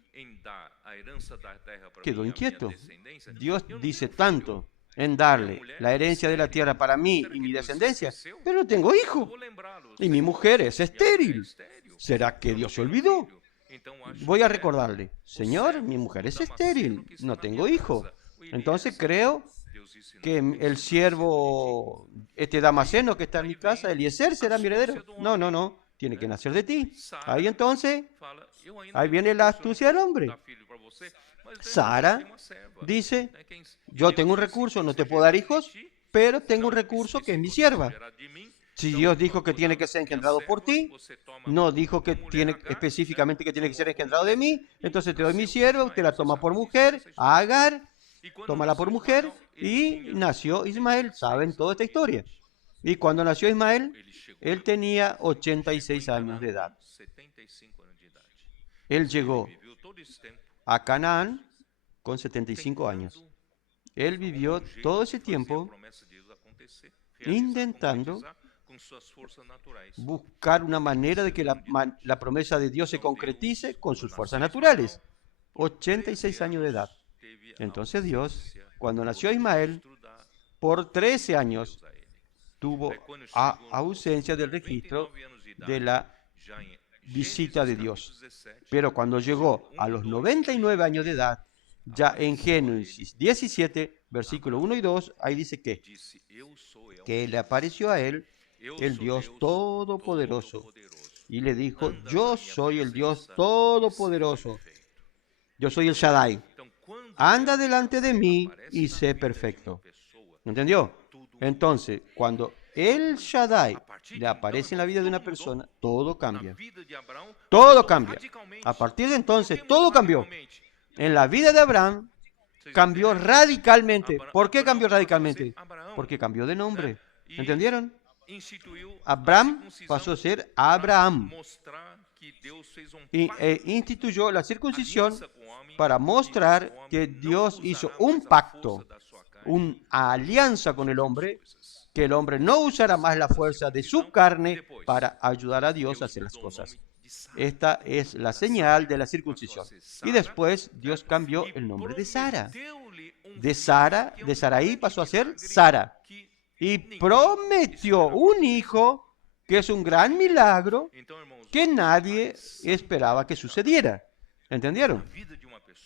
quedó inquieto. Dios dice tanto en darle la herencia de la tierra para mí y mi descendencia, pero no tengo hijo y mi mujer es estéril. ¿Será que Dios se olvidó? Voy a recordarle, Señor, mi mujer es estéril, no tengo hijo. Entonces creo que el siervo, este Damaseno que está en mi casa, Eliezer, será mi heredero. No, tiene que nacer de ti. Ahí entonces, ahí viene la astucia del hombre. Sara dice, yo tengo un recurso, no te puedo dar hijos, pero tengo un recurso que es mi sierva. Si Dios dijo que tiene que ser engendrado por ti, no dijo que tiene específicamente que tiene que ser engendrado de mí, entonces te doy mi sierva, usted la toma por mujer, a Agar, tómala por mujer, y nació Ismael. Saben toda esta historia. Y cuando nació Ismael, él tenía 86 años de edad. Él llegó a Canaán con 75 años. Él vivió todo ese tiempo intentando buscar una manera de que la promesa de Dios se concretice con sus fuerzas naturales. 86 años de edad. Entonces Dios, cuando nació Ismael, por 13 años tuvo ausencia del registro de la visita de Dios. Pero cuando llegó a los 99 años de edad, ya en Génesis 17, versículo 1 y 2, ahí dice que le apareció a él el Dios Todopoderoso y le dijo, yo soy el Dios Todopoderoso, yo soy el Shaddai, anda delante de mí y sé perfecto. ¿Entendió? Entonces, cuando el Shaddai le aparece en la vida de una persona, todo cambia. Todo cambia. A partir de entonces, todo cambió. En la vida de Abraham, cambió radicalmente. ¿Por qué cambió radicalmente? Porque cambió de nombre. ¿Entendieron? Abraham pasó a ser Abraham. Y instituyó la circuncisión para mostrar que Dios hizo un pacto, una alianza con el hombre, que el hombre no usará más la fuerza de su carne para ayudar a Dios a hacer las cosas. Esta es la señal de la circuncisión. Y después Dios cambió el nombre de Sara. De Sarai pasó a ser Sara. Y prometió un hijo que es un gran milagro que nadie esperaba que sucediera. ¿Entendieron?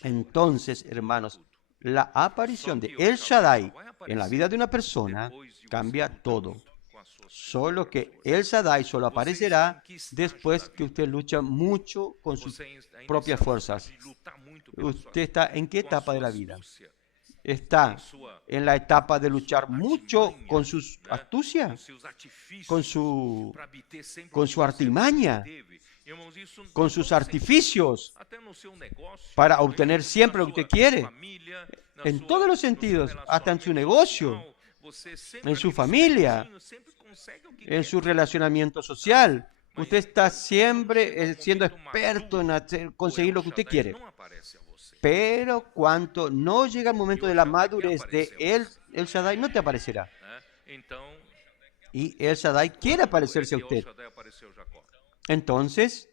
Entonces, hermanos, la aparición de El Shaddai en la vida de una persona cambia todo. Solo que El Shaddai solo aparecerá después que usted lucha mucho con sus propias fuerzas. ¿Usted está en qué etapa de la vida? ¿Está en la etapa de luchar mucho con sus astucias, con su artimaña, con sus artificios para obtener siempre lo que usted quiere? En todos los sentidos, hasta en su negocio, en su familia, en su relacionamiento social. Usted está siempre siendo experto en conseguir lo que usted quiere. Pero cuando no llega el momento de la madurez de El Shaddai, no te aparecerá. Y El Shaddai quiere parecerse a El usted. Shaddai apareceu a Jacó. Entonces,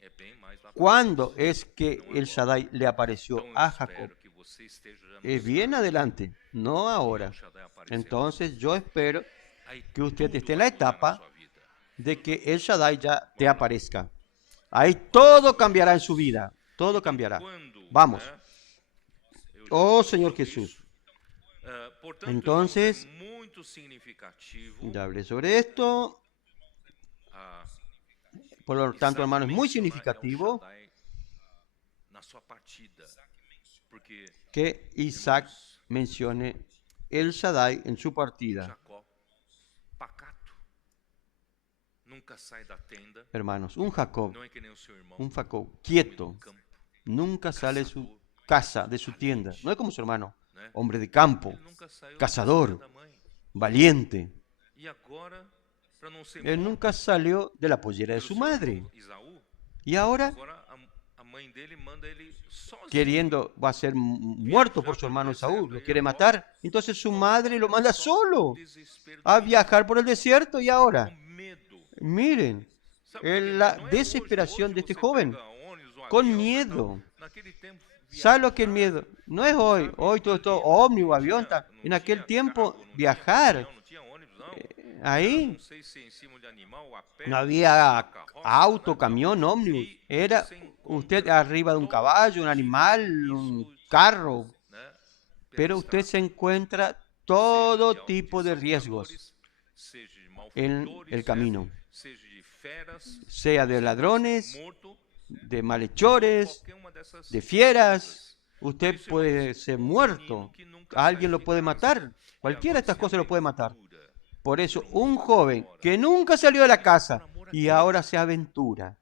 É bem mais lá pra ¿cuándo frente. es que El Shaddai le apareció Então eu a Jacob? espero que você esteja já no Es bien estágio adelante, no onde ahora. El Shaddai apareceu. Entonces yo espero Aí que usted tudo esté en vai la mudar na etapa sua vida. de que El Shaddai ya te aparezca. Ahí todo cambiará en su vida. Todo cambiará. Quando, Vamos. né, eu já Oh falei Señor sobre Jesús. isso. Portanto, Entonces, irmãos, é muito significativo ya hablé sobre esto. a Por lo tanto, Isaac hermano, es muy mencionar El significativo Shaddai na sua partida, porque que Isaac mencione El Shaddai en su partida. Jacó, pacato, nunca sai da tenda, Hermanos, un Jacob, não é que nem o seu irmão, un Jacob homem quieto, do campo, nunca sale de su casa, de su tienda. No es como su hermano, né? hombre de campo, Ele nunca saiu da cazador, casa da mãe. valiente. E agora, para não ser Él morto nunca salió de la pollera de pelo su seu madre. irmão Isaú, Y ahora, agora a mãe dele manda ele sozinho. queriendo, va a ser muerto por su hermano Saúl, lo quiere matar. Entonces su madre lo manda solo Desespero a do viajar por el desierto. Y ahora, com medo. miren, Sabe por quê? en la Não é desesperación hoje de este você joven, pega ônibus, um con avião, miedo. tal. Naquele tempo, ¿Sabe lo que es viajar, miedo? No es hoy. Hoy todo esto, ómnibus, avión, tinha- tal. não En aquel tinha tiempo, carro, não tinha viajar, caminhão, não tinha ônibus, não. ahí Não sei se em cima de animal, a pé, no había a carroça, auto, né? camión, ómnibus. Y Era se encuentra usted arriba de un caballo, un animal, un carro. né? Pero Pela usted estrada, se encuentra seja todo de tipo de riesgos salteadores, seja de en malfeitores, el camino, seja de feras, sea de você ladrones, pode ser morto, de malhechores, qualquer uma dessas de fieras. coisas. Usted Por isso, puede irmãos, ser um muerto. menino que nunca Alguien saiu lo de puede casa, matar. e Cualquiera de agora estas se cosas lo puede matar. aventura. Por eso, Por un amor joven agora. que nunca salió de la casa Por amor a y quê? ahora se aventura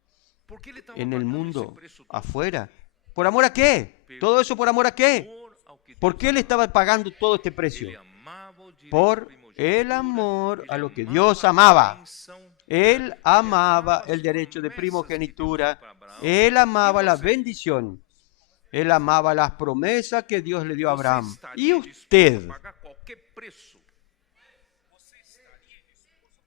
Porque ele estava en el pagando esse mundo preço todo. afuera. ¿Por amor a qué? ¿Todo eso por amor a qué? Amor ao que ¿Por Deus qué él estaba pagando todo este precio? Ele amava o direito Por de primogenitura, el amor ele a lo que amava Dios a amaba. benção, Él ele amaba as el derecho de promessas que Deus primogenitura. deu para Abraão. Él amaba la você? bendición. Él amaba las promesas que Dios le dio a Você Abraham. estaria Y disposto usted, a pagar qualquer preço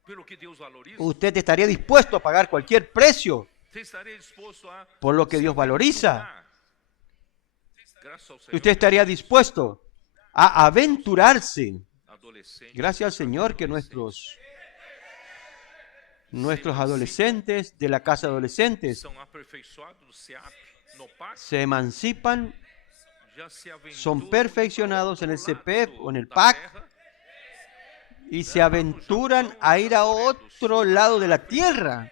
pelo que Deus valoriza? usted estaría dispuesto a pagar cualquier precio Você estaria disposto a por lo que se Dios valoriza. aventurar? Graças ao Senhor, Usted estaría dispuesto a aventurarse. adolescente, Gracias al Señor que nuestros adolescentes de la casa de adolescentes são aperfeiçoados no SEAP, no PAC, se emancipan, já se son aventuram perfeccionados en el para outro CPEP lado o en el da PAC terra, y se aventuran a ir a otro lado de la tierra.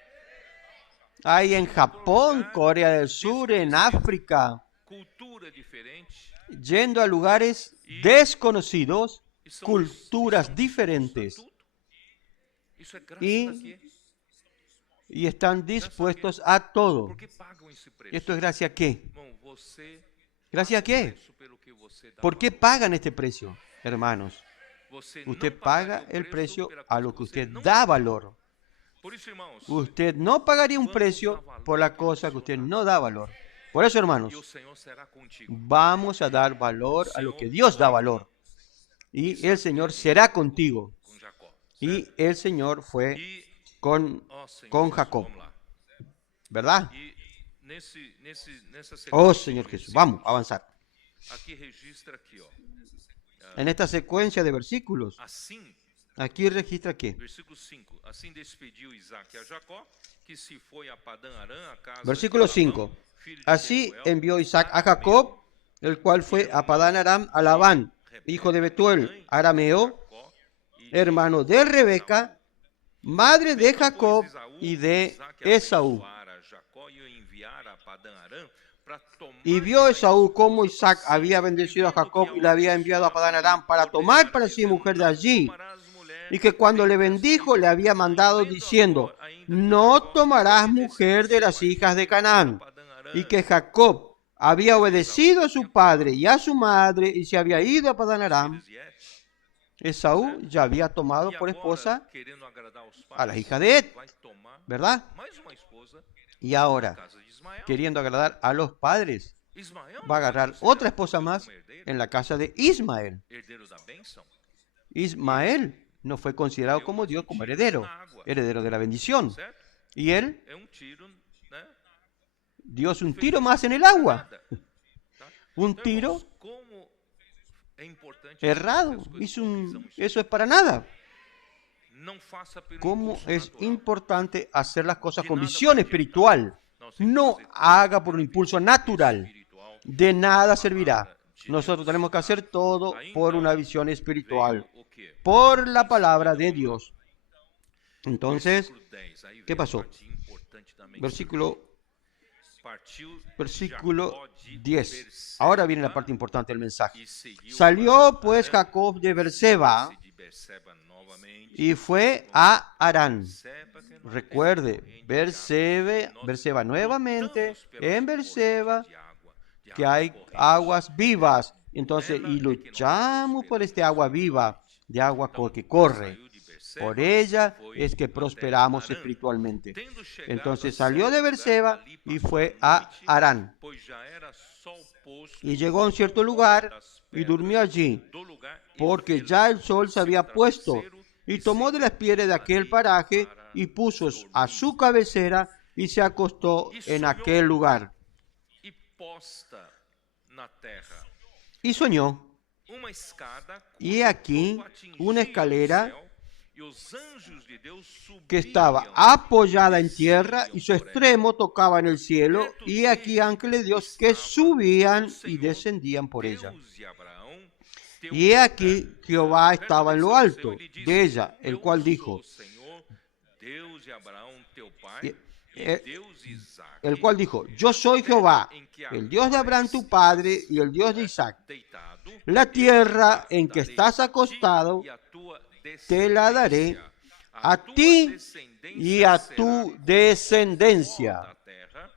Hay en Japón, Corea del Sur, en África, cultura diferente, yendo a lugares desconocidos, culturas diferentes, isso é graças Y- a quê? y están dispuestos a todo. Por que pagam esse preço? ¿Esto es gracias a qué? Irmão, você ¿Gracias a paga o qué? preço pelo que você dá ¿Por qué valor. pagan este precio, hermanos? Você não Usted pagaria paga o el precio pela a coisa lo que você usted não da dá. valor. Por isso, irmãos, Usted no pagaría un precio por la cosa que usted no da valor. Por eso, e o hermanos, Senhor será contigo. vamos a dar valor a lo que Dios da valor. Y el Señor será contigo. Com Jacó. Y el Señor fue E, con Senhor Jacob. Jesus, vamos lá. ¿Verdad? E nessa Oh, sequência Señor de Jesús, versículos, vamos a avanzar. Aqui registra aqui, ó. En esta secuencia de versículos, Assim, aquí registra que, versículo 5. Assim despediu Isaac a Jacó, que se foi a Padã Arã, a casa versículo de 5. Labão, filho de Así Betuel, envió Isaac a Jacob, el cual fue a Padán Aram a Labán, hijo de Betuel, arameo, Jacó, e hermano de Rebeca, madre de Jacob y de Esaú. Y vio Esaú cómo Isaac había bendecido a Jacob y le había enviado a Padán Aram para tomar para sí mujer de allí, y que cuando le bendijo le había mandado diciendo, no tomarás mujer de las hijas de Canaán, y que Jacob había obedecido a su padre y a su madre y se había ido a Padán Aram. Esaú ya había tomado por esposa a la hija de Ed, ¿verdad? Y ahora, queriendo agradar a los padres, va a agarrar otra esposa más en la casa de Ismael. Ismael no fue considerado como Dios, como heredero de la bendición. certo? Y él É tiro, né? dio un tiro más en el agua. Nada, tá? Un Então, tiro irmãos, como é importante errado. fazer as coisas Hizo com visão eso es para nada. Não faça pelo Cómo impulso es natural. importante hacer las cosas De con nada visión vai espiritual. adiantar. Nós temos que No fazer haga tudo por un pela impulso visão natural. espiritual. De nada Palavra servirá. de Nosotros Deus, tenemos que tá? hacer todo Aí, por então, una visión espiritual, veio o quê? por la Em palabra seguida, de vamos lá. Dios. Entonces, Versículo 10, aí ¿qué vem a pasó? parte importante também. Versículo, Partiu versículo Jacó de 10. Berseba Ahora viene la parte importante del mensaje. e seguiu Salió para pues Arã, Jacob de Berseba de Berseba novamente, y fue a Harán. Berseba, que não Recuerde, tem corrente de água. Berseba nuevamente, Lutamos pelas en Berseba, correntes de água, de que águas hay correntes. aguas vivas. Entonces, Ela y é que nós luchamos por prosperamos este agua viva, de agua Então, que corre. saiu de Berseba, Por ella foi es que até prosperamos Harã. espiritualmente. Tendo chegado Entonces a salió certo de lugar, Berseba ali y passou fue a a noite, Harán. pois já era sol posto Y llegó a un cierto lugar y durmió allí, do lugar, e porque fez ya el sol se seu había puesto. travesseiro Y tomó de las piedras de aquel paraje y puso a su cabecera y se acostó en aquel lugar. e posta na terra Y soñó. uma escada Y cujo aquí topo atingia una o escalera céu, e os anjos de Deus que estaba subiam apoyada e en tierra desciam y su por ela. extremo tocaba en el cielo. Y aquí ángeles de Dios que subían y descendían por ella. Deus de Abraão, teu Y he aquí pai, Jehová perto estaba en de lo Sanseu, alto e lhe disse, de ella, el Eu cual sou dijo, o Senhor, Deus de Abraão, teu pai, Y- e eh, Deus de Isaac. el cual dijo, yo soy Jehová, el Dios de Abraham tu padre y el Dios de Isaac. Deitado, La eu tierra te en que darei estás a ti acostado, e a tua te la daré descendencia. a tua ti descendencia y a será tu descendencia. da terra,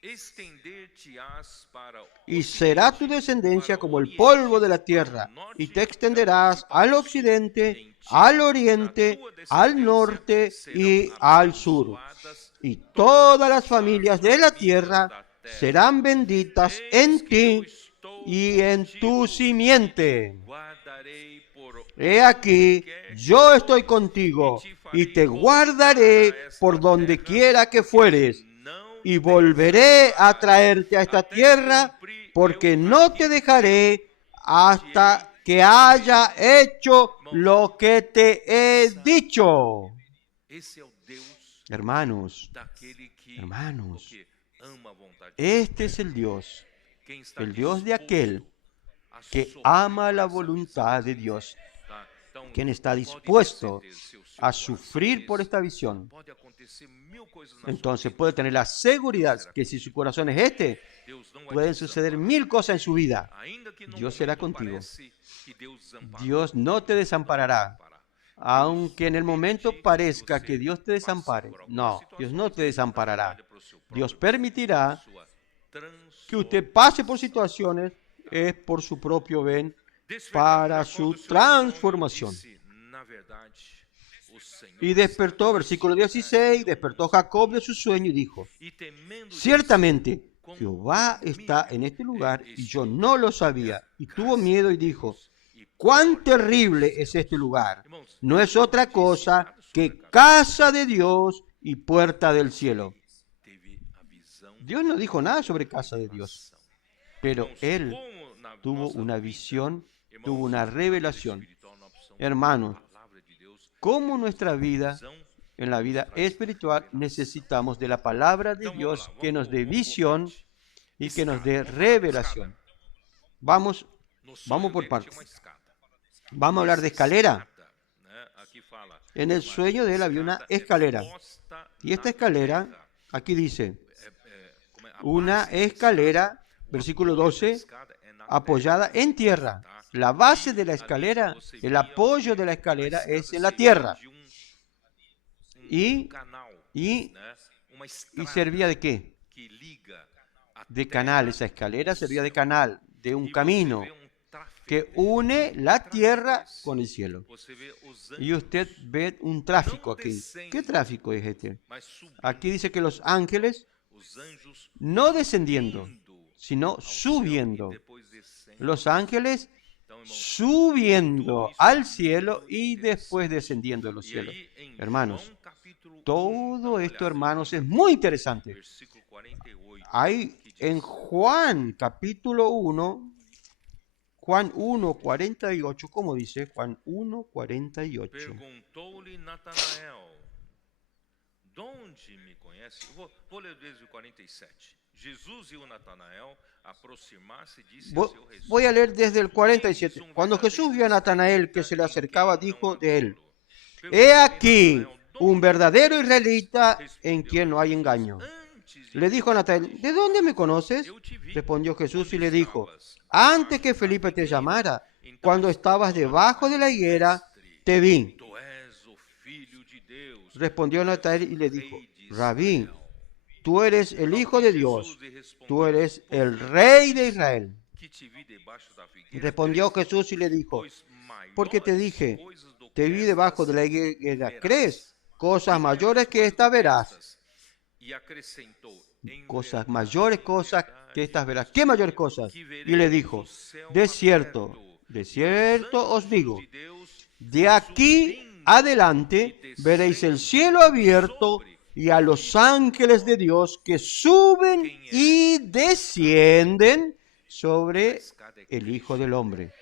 estender-te-ás para o Y será tu descendencia como el polvo de la tierra, y te extenderás al occidente, al oriente, al norte y al sur. Y todas las familias de la tierra serán benditas en ti y en tu simiente. guardarei por He aquí, yo estoy contigo y te guardaré por donde quiera que fueres, y volveré a traerte a esta tierra, porque no te dejaré hasta que haya hecho lo que te he dicho. Esse é o Deus Hermanos, daquele que, hermanos, o que ama a vontade de Deus. este es el Dios, Quem está el Dios de disposto aquel a que sofrer ama la essa voluntad de Dios, visão, tá? Então, quien está pode dispuesto ter certeza, se o seu a coração sufrir por esse, esta visión. pode acontecer mil coisas na sua Entonces vida. puede tener la seguridad que si su corazón es este, Deus não vai pueden te suceder desamparar. 1000 cosas en su vida. Ainda que no Dios será momento contigo. parece que Deus desamparou, Dios no te desamparará. Aunque en el momento parezca que Dios te desampare, no, Dios no te desamparará. Dios permitirá que usted pase por situaciones, es por su propio bien, para su transformación. Y despertó, versículo 16, despertó Jacob de su sueño y dijo, ciertamente Jehová está en este lugar y yo no lo sabía. Y tuvo miedo y dijo, cuán terrible es este lugar. No es otra cosa que casa de Dios y puerta del cielo. Dios no dijo nada sobre casa de Dios, pero él tuvo una visión, tuvo una revelación. Hermanos, ¿cómo nuestra vida, en la vida espiritual, necesitamos de la palabra de Dios que nos dé visión y que nos dé revelación? Vamos por partes. Vamos a hablar de escalera. En el sueño de él había una escalera. Y esta escalera, aquí dice, una escalera, versículo 12, apoyada en tierra. La base de la escalera, el apoyo de la escalera es en la tierra. ¿Y servía de qué? De canal. Esa escalera servía de canal, de un camino que une la tierra con el cielo. Y usted ve un tráfico aquí. ¿Qué tráfico es este? Aquí dice que los ángeles, no descendiendo, sino subiendo. Los ángeles subiendo al cielo y después descendiendo de los E cielos. aí, em Hermanos, João capítulo 1, todo esto, hermanos, es muy interesante. versículo 48, Hay que en diz: Juan capítulo 1, Juan 1, 48, ¿cómo dice? Juan 1, 48. Perguntou-lhe Natanael: Donde me conhece? Vou ler desde o 47. Jesus viu Natanael aproximar-se e disse a seu respeito: Voy a leer desde el 47. Eis um Cuando Jesús vio a Natanael que se le acercaba, israelita em dijo quem de não há él: dolo. He aquí Perguntou-lhe un Natanael: verdadero israelita en Respondeu-lhe quien no hay Jesus, engaño. antes de Le dijo a Natanael: Felipe ¿de dónde me conoces? eu te vi, Respondió Jesús y quando le dijo: estavas antes que debaixo da Felipe te figueira, llamara, então cuando estabas debajo de la higuera, te vi. Tu és o Filho de Deus, Respondió tu és Natanael y le o dijo: Rei de Rabí, Israel. tú eres el Ao Hijo que de Jesus Dios, lhe tú respondeu: eres Por el que Rey de diz Israel. que te vi debaixo da figueira? Respondió Crês? Jesús y le dijo: Pois porque te maiores dije, coisas do te que vi debajo de la estas higuera, verás. ¿crees? Cosas Que mayores que coisas esta do que verás. estas? E acrescentou: Em Cosas verdade, mayores cosas que estas verás. ¿Qué mayores cosas? que Y le vereis dijo: o céu de cierto, aberto de e os cierto os anjos digo, de Deus de aquí subindo adelante e veréis el descendo cielo abierto sobre y a o los Hijo ángeles do de Homem. Dios que suben Quem é y que descienden A sobre escada é el Hijo Cristo. del Hombre.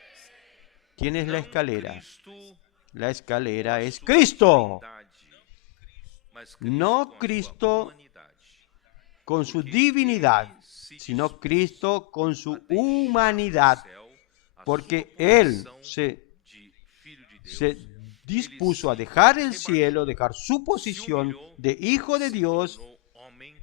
¿Quién es la Não escalera? Cristo La com escalera a es sua Cristo, divindade, mas Cristo no com a sua Cristo humanidade. con su Porque divinidad, ele se sino dispôs Cristo con a su deixar no humanidad, céu a porque sua Él posição de Filho de Deus. se dispuso a dejar el cielo, dejar su posición de Hijo de se Dios. tornou homem,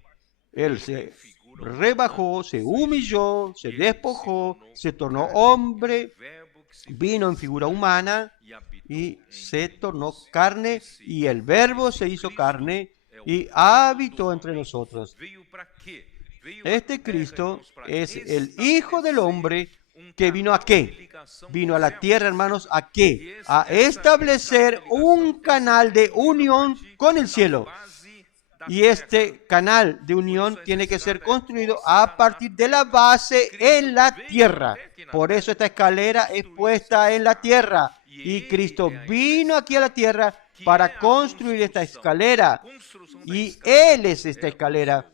Él está em se figura humana, rebajó, se humilló, se ele despojó, tornou se tornó carne, hombre, o verbo que se vino en fez figura carne humana e habitou y se entre tornó nós. carne, y el Verbo Esse se hizo Cristo carne é o y Filho do habitó entre homem. nosotros. Veio para quê? Veio à Este terra, Cristo irmãos, para es el Hijo del estabelecer hombre um que vino a canal de qué? ligação com Vino o a la céu. tierra, hermanos, ¿a qué? E A esse establecer canal de ligação un tem que ser canal de construído a unión partir con el da cielo. base da Y terra. este canal de Por unión isso essa tiene que ser escada é construido posta a na partir de la terra. base Cristo en la veio tierra. até aqui na Por terra eso esta para escalera es construir puesta essa en la escada. tierra. E Y ele Cristo é vino essa aquí a la escada, tierra que é para a construir esta construção. escalera. A construção da Y escada Él es esta é escalera,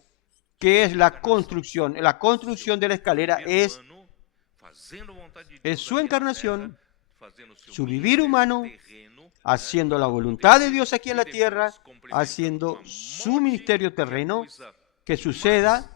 o seu que es la encarnação, construcción. La construcción de la escalera viver es humano, fazendo a vontade de es Deus su aqui na encarnación, terra, fazendo o seu su vivir ministério humano, terreno, haciendo la para voluntad poder de Dios aquí en la e tierra, depois complementando com haciendo a su morte, ministerio que é a terreno, coisa que mais suceda,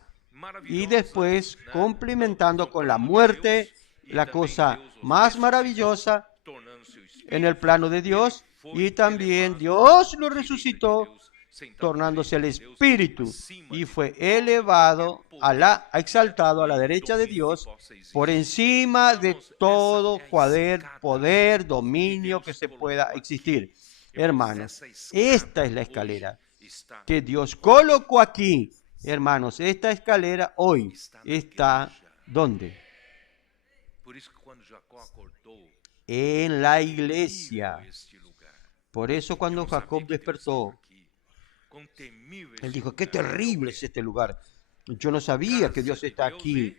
y maravilhosa, después né, complementando do con la plano de muerte, Deus, e la também cosa Deus o más ressuscitou, maravillosa tornando-se o en el Espírito, plano de e ele Dios, foi y también elevado Dios à lo direita de resucitó, Deus, sentado à tornándose el direita de Deus, Espíritu, acima y de fue todo e elevado, qualquer poder, exaltado a la e derecha de domínio que Dios, possa existir. por encima Então, de irmãos, todo essa é a poder, escada que dominio Deus que se colocou pueda aqui. existir. Irmãos, Hermanos, essa esta escada es la hoje escalera está que Dios colocó aquí. Hermanos, esta escalera hoy está na está, igreja. ¿dónde? Por isso que quando Jacó acordou, En la temiu iglesia. este lugar. Por eso Eu cuando não sabia Jacob que Deus estava despertó, aqui. Quão temível él este dijo: qué lugar. Eu terrible es creio. este lugar. Yo no sabía que Casa Dios de está Deus aquí. e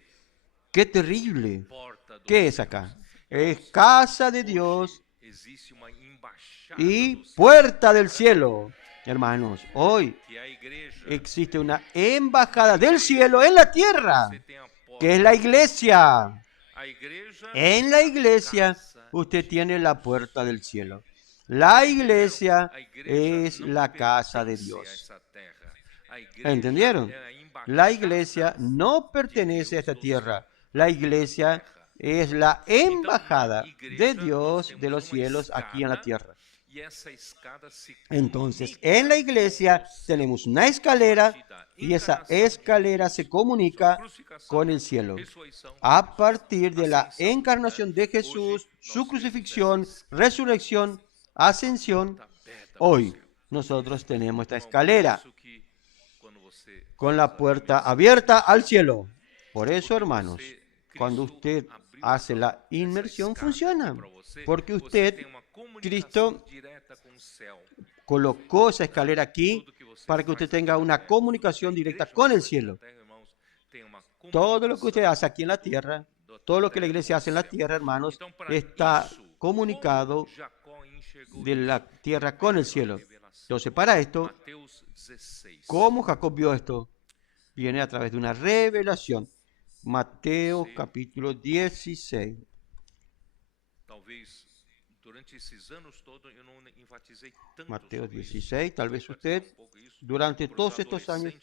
Qué terrible. porta dos ¿Qué es céus. acá? Irmãos, Es casa de hoje Dios existe uma embaixada y dos céus, puerta del cielo. Hermanos, hoy que é a igreja. existe una embajada del cielo en la tierra, Você tem a porta. que es la iglesia. A igreja, En la iglesia casa usted tiene la puerta del cielo. La iglesia a igreja es não la casa de pertence a Dios. essa terra. A igreja ¿Entendieron? é a La embaixada iglesia no pertenece a esta do tierra. céu La aqui na iglesia terra. es la embajada Então, na de igreja, nós Dios temos de los uma cielos aquí en la escada, tierra. E essa escada se Entonces, comunica en la iglesia com o céu. tenemos una escalera y esa Encarnação de escalera Jesus, se comunica crucificação, con el cielo. ressurreição, A partir de la ascensão, encarnación né? de Jesús, Hoje, su nós crucifixión, temos essa resurrección, ascensión, porta aberta ao hoy céu. nosotros tenemos esta Irmão, por escalera isso que quando você con faz la a puerta dimensão, abierta al cielo. Por eso, porque hermanos, você, cuando Cristo usted abriu hace la essa inmersión, escada funciona. aqui pra você, Porque você usted, tem uma comunicação Cristo, direta com o céu. colocó esa escalera aquí Tudo que você para que faz usted aqui tenga na una terra, comunicación a directa igreja con el hoje aqui na cielo. terra, irmãos, tem uma Todo lo que usted comunicação hace aquí en la tierra da Todo lo que la iglesia hace en la tierra, hermanos, está comunicado de la tierra con el cielo. Entonces, para esto, ¿cómo Jacob vio esto? Viene a través de una revelación. Mateo capítulo 16. Mateo 16, tal vez usted, durante todos estos años,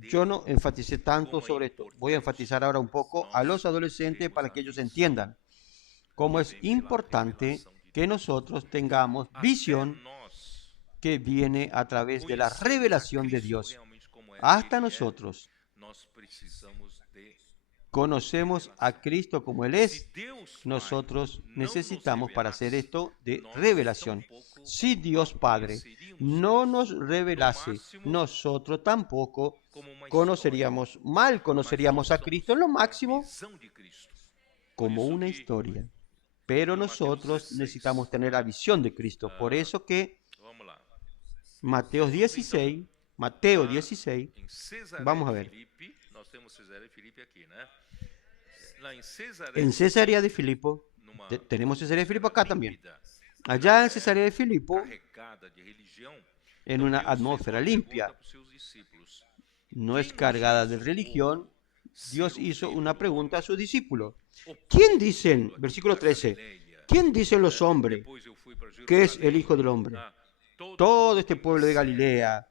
yo no enfaticé tanto sobre esto. Voy a enfatizar ahora un poco a los adolescentes para que ellos entiendan cómo es importante que nosotros tengamos visión que viene a través de la revelación de Dios. Hasta nosotros conocemos a Cristo como Él es. Nosotros necesitamos para hacer esto de revelación. Si Dios Padre no nos revelase, nosotros tampoco conoceríamos a Cristo en lo máximo como una historia. Pero nosotros necesitamos tener la visión de Cristo. Por eso que Mateo 16, vamos a ver. En Cesarea de Filipo, tenemos Cesarea de Filipo acá también. Allá en Cesarea de Filipo, en una atmósfera limpia, no es cargada de religión, Dios hizo una pregunta a sus discípulos. ¿Quién dicen, versículo 13, quién dicen los hombres que es el Hijo del Hombre? Todo este pueblo de Galilea,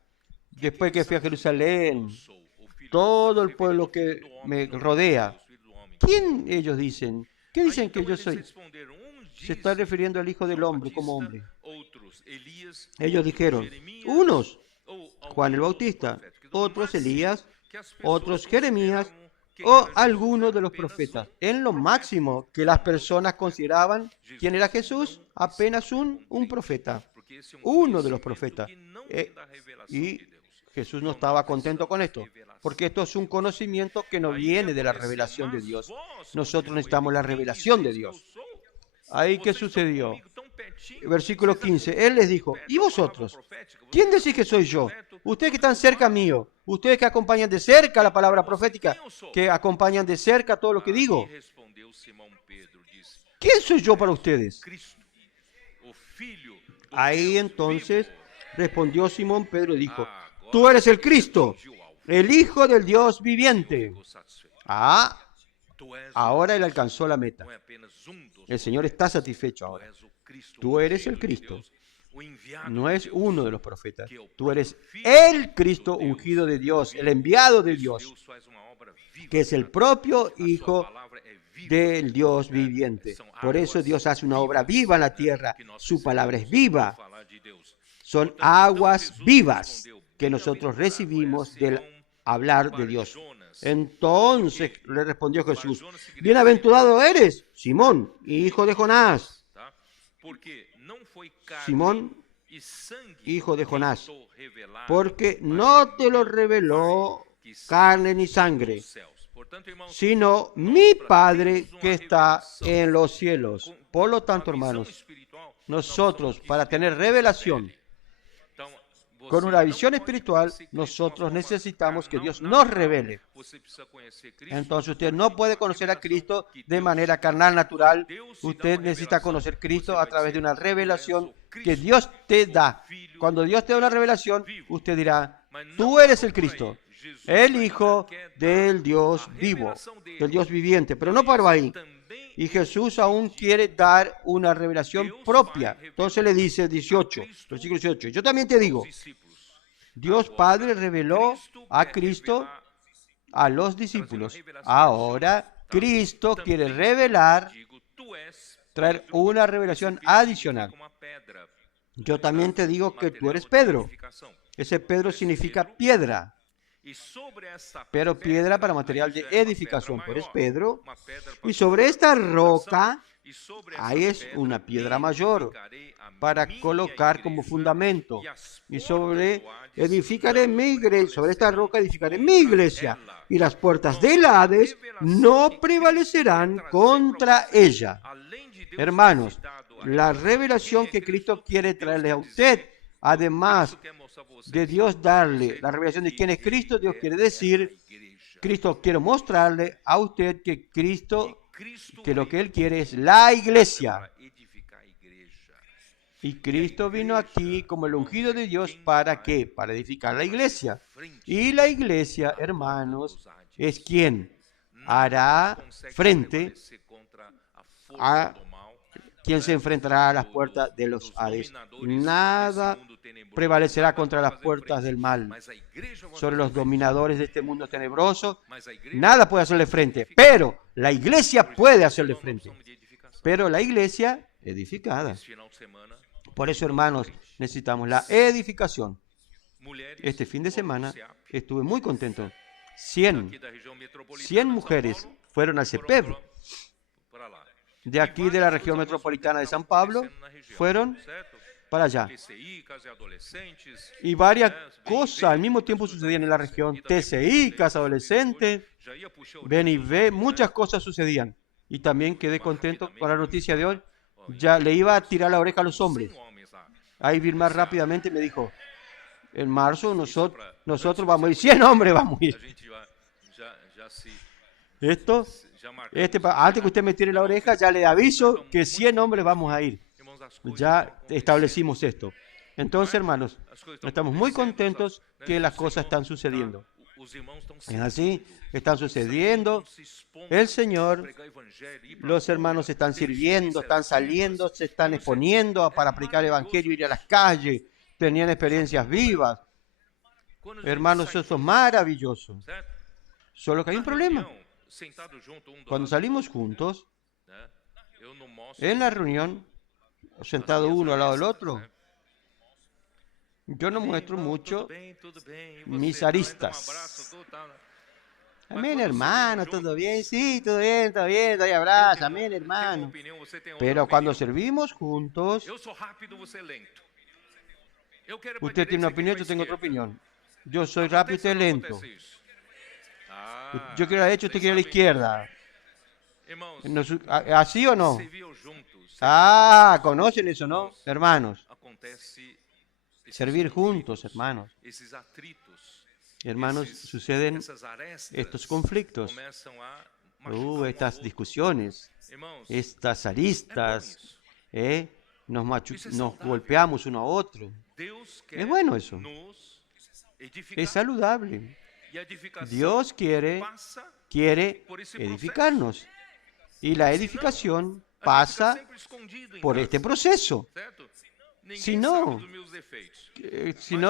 después que fui a Jerusalén, todo el pueblo que me rodea, ¿quién ellos dicen? ¿Qué dicen que yo soy? Se está refiriendo al Hijo del Hombre como hombre. Ellos dijeron, unos, Juan el Bautista, otros Elías, otros Jeremías o algunos de los profetas. En lo máximo que las personas consideraban, ¿quién era Jesús? Apenas un profeta, uno de los profetas. Y Jesús no estaba contento con esto, porque esto es un conocimiento que no viene de la revelación de Dios. Nosotros necesitamos la revelación de Dios. Ahí, ¿qué sucedió? Versículo 15, Él les dijo, ¿y vosotros? ¿Quién decís que soy yo? Ustedes que están cerca mío, ustedes que acompañan de cerca la palabra profética, que acompañan de cerca todo lo que digo. ¿Quién soy yo para ustedes? Ahí entonces respondió Simón Pedro y dijo, tú eres el Cristo, el Hijo del Dios viviente. Ahora él alcanzó la meta. El Señor está satisfecho ahora. Tú eres el Cristo. No es uno de los profetas. Tú eres el Cristo ungido de Dios, el enviado de Dios, que es el propio Hijo del Dios viviente. Por eso Dios hace una obra viva en la tierra. Su palabra es viva. Son aguas vivas que nosotros recibimos del hablar de Dios. Entonces le respondió Jesús, bienaventurado eres, Simón, hijo de Jonás. Simón, hijo de Jonás, porque no te lo reveló carne ni sangre, sino mi Padre que está en los cielos. Por lo tanto, hermanos, nosotros para tener revelación, con una visión espiritual, nosotros necesitamos que Dios nos revele. Entonces usted no puede conocer a Cristo de manera carnal, natural. Usted necesita conocer a Cristo a través de una revelación que Dios te da. Cuando Dios te da una revelación, usted dirá, tú eres el Cristo, el Hijo del Dios vivo, del Dios viviente. Pero no paró ahí. Y Jesús aún quiere dar una revelación propia. Entonces le dice versículo 18, yo también te digo, Dios Padre reveló a Cristo a los discípulos. Ahora Cristo quiere revelar, traer una revelación adicional. Yo también te digo que tú eres Pedro. Ese Pedro significa piedra. Pero piedra para material de edificación, pues es Pedro, y sobre esta roca, ahí es una piedra mayor, para colocar como fundamento, y edificaré mi iglesia, sobre esta roca edificaré mi iglesia, y las puertas del Hades no prevalecerán contra ella. Hermanos, la revelación que Cristo quiere traerle a usted, además de Dios darle la revelación de quién es Cristo, Dios quiere decir, Cristo quiere mostrarle a usted que Cristo que lo que Él quiere es la iglesia. Y Cristo vino aquí como el ungido de Dios, ¿para qué? Para edificar la iglesia. Y la iglesia, hermanos, es quien hará frente a quien se enfrentará a las puertas de los Hades. Nada prevalecerá contra las puertas del mal. Sobre los dominadores de este mundo tenebroso, nada puede hacerle frente. Pero la iglesia puede hacerle frente. Pero la iglesia edificada. Por eso, hermanos, necesitamos la edificación. Este fin de semana estuve muy contento. 100 mujeres fueron al CEPEV. De aquí, de la región metropolitana de San Pablo, fueron para allá. Y varias cosas al mismo tiempo sucedían en la región. TCI, casa adolescente, BNIV, muchas cosas sucedían. Y también quedé contento con la noticia de hoy. Ya le iba a tirar la oreja a los hombres. Ahí Vilma rápidamente me dijo, en marzo nosotros vamos a ir, 100 hombres vamos a ir. Antes que usted me tire la oreja, ya le aviso que 100 hombres vamos a ir. Ya establecimos esto. Entonces, hermanos, estamos muy contentos que las cosas están sucediendo. Es así, están sucediendo. El Señor, los hermanos están sirviendo, están saliendo, se están exponiendo para aplicar el Evangelio, ir a las calles, tenían experiencias vivas. Hermanos, eso es maravilloso. Solo que hay un problema. Cuando salimos juntos, en la reunión, sentado uno al lado del otro, yo no muestro mucho mis aristas. Amén, hermano, todo bien, sí, todo bien, doy abrazo, amén, hermano. Pero cuando servimos juntos, usted tiene una opinión, yo tengo otra opinión. Yo soy rápido y usted es lento. Yo quiero a la derecha, usted quiere a la izquierda. ¿Así o no? ¿Conocen eso, no? Hermanos, servir juntos, hermanos. Hermanos, suceden estos conflictos, estas discusiones, estas aristas, nos golpeamos uno a otro. Es bueno eso. Es saludable. Dios quiere edificarnos. Y la edificación pasa por este proceso. Si no,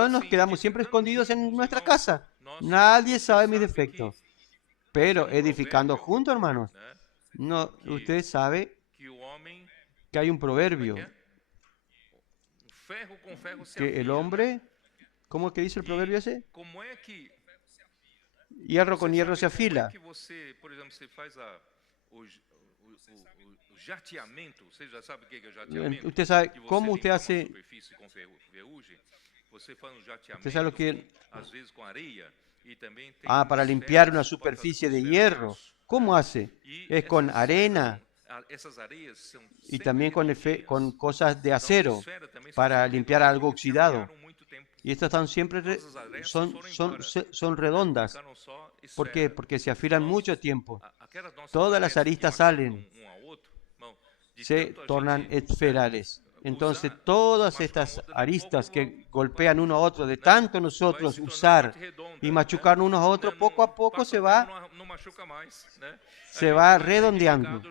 nos quedamos siempre escondidos en nuestra casa. Nadie sabe mis defectos. Pero edificando juntos, hermanos, no, usted sabe que hay un proverbio. Que el hombre, ¿cómo es que dice el proverbio ese? Hierro con hierro se afila. Usted sabe cómo usted hace. Usted sabe lo que. Para limpiar una superficie de hierro. ¿Cómo hace? Es con arena y también con cosas de acero para limpiar algo oxidado. Y estas están siempre son redondas. ¿Por qué? Porque se afilan mucho tiempo. Todas las aristas salen, se tornan esferales. Entonces, todas estas aristas que golpean uno a otro, de tanto nosotros usar y machucar unos a otros, poco a poco se va redondeando.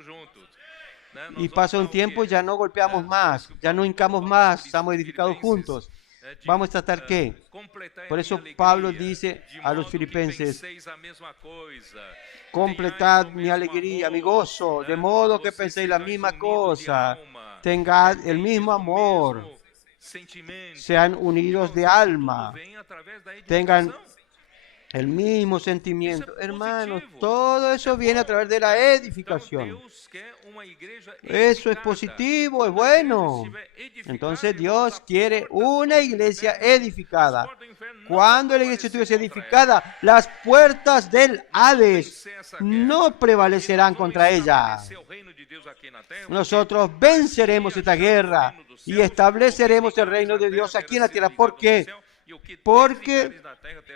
Y pasa un tiempo y ya no golpeamos más, ya no hincamos más, estamos edificados juntos. Vamos a tratar ¿qué? Por eso Pablo dice a los filipenses, completad mi alegría, mi gozo, de modo que penséis la misma cosa, tengan el mismo amor, sean unidos de alma, tengan el mismo sentimiento. Hermanos, todo eso viene a través de la edificación. Eso es positivo, es bueno. Entonces Dios quiere una iglesia edificada. Cuando la iglesia estuviese edificada, las puertas del Hades no prevalecerán contra ella. Nosotros venceremos esta guerra y estableceremos el reino de Dios aquí en la tierra. ¿Por qué? porque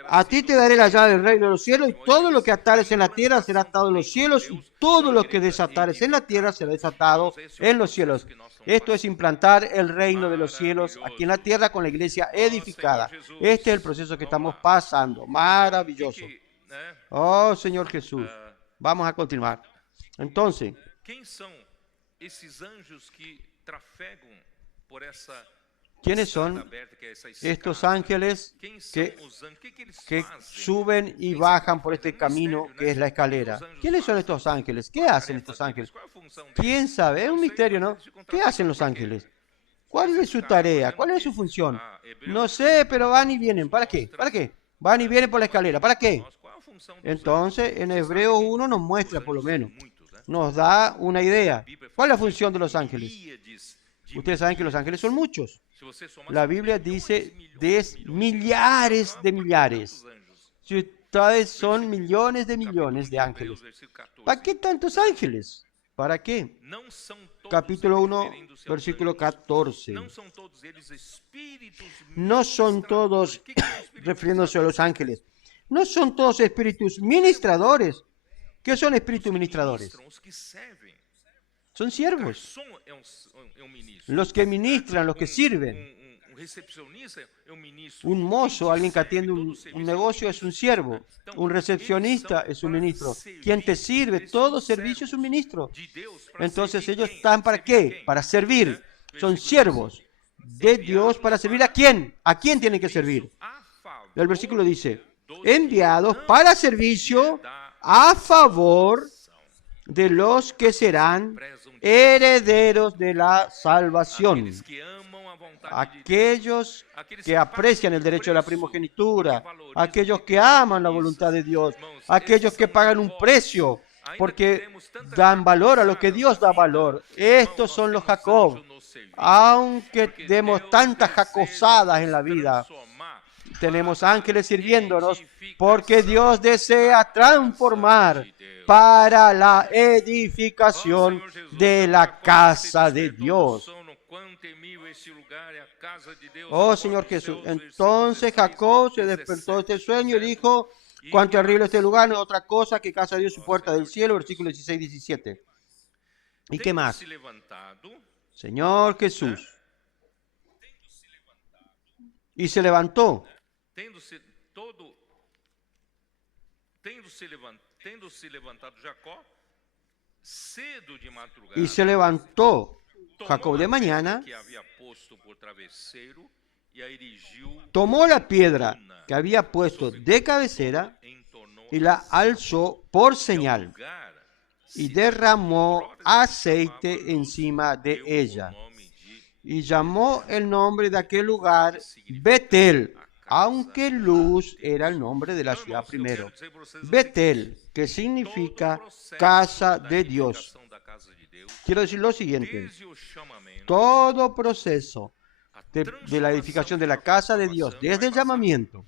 a ti te daré la llave del reino de los cielos, y todo lo que atares en la tierra será atado en los cielos, y todo lo que desatares en la tierra será desatado en los cielos. Esto es implantar el reino de los cielos aquí en la tierra con la iglesia edificada. Este es el proceso que estamos pasando. Maravilloso. Oh, Señor Jesús. Vamos a continuar. Entonces, ¿quiénes son estos ángeles que suben y bajan por este camino que es la escalera? ¿Quiénes son estos ángeles? ¿Qué hacen estos ángeles? ¿Quién sabe? Es un misterio, ¿no? ¿Qué hacen los ángeles? ¿Cuál es su tarea? ¿Cuál es su función? No sé, pero van y vienen. ¿Para qué? ¿Para qué? Van y vienen por la escalera. ¿Para qué? Entonces, en Hebreo 1 nos muestra, por lo menos, nos da una idea. ¿Cuál es la función de los ángeles? Ustedes saben que los ángeles son muchos. La Biblia dice millares de millares. Si ustedes son millones de ángeles. ¿Para qué tantos ángeles? ¿Para qué? Capítulo 1, versículo 14. No son todos, refiriéndose a los ángeles, no son todos espíritus ministradores. ¿Qué son espíritus ministradores? Son siervos. Los que ministran, los que sirven. Un mozo, alguien que atiende un negocio, es un siervo. Un recepcionista es un ministro. Quien te sirve, todo servicio es un ministro. Entonces, ¿ellos están para qué? Para servir. Son siervos de Dios para servir ¿a quién? ¿A quién tienen que servir? El versículo dice, enviados para servicio a favor de los que serán herederos de la salvación. Aquellos que aprecian el derecho de la primogenitura, aquellos que aman la voluntad de Dios, aquellos que pagan un precio porque dan valor a lo que Dios da valor. Estos son los Jacob. Aunque demos tantas jacosadas en la vida, tenemos ángeles sirviéndonos porque Dios desea transformar para la edificación de la casa de Dios. Oh Señor Jesús. Entonces Jacob se despertó de este sueño y dijo, cuán terrible este lugar, no es otra cosa que casa de Dios, su puerta del cielo, versículo 16 y 17. ¿Y qué más? Señor Jesús. Y se levantó. Y se levantó Jacob de mañana, tomó la piedra que había puesto de cabecera y la alzó por señal y derramó aceite encima de ella. Y llamó el nombre de aquel lugar Betel, aunque Luz era el nombre de la ciudad primero. Betel, que significa casa de Dios. Quiero decir lo siguiente, todo proceso de la edificación de la casa de Dios, desde el llamamiento,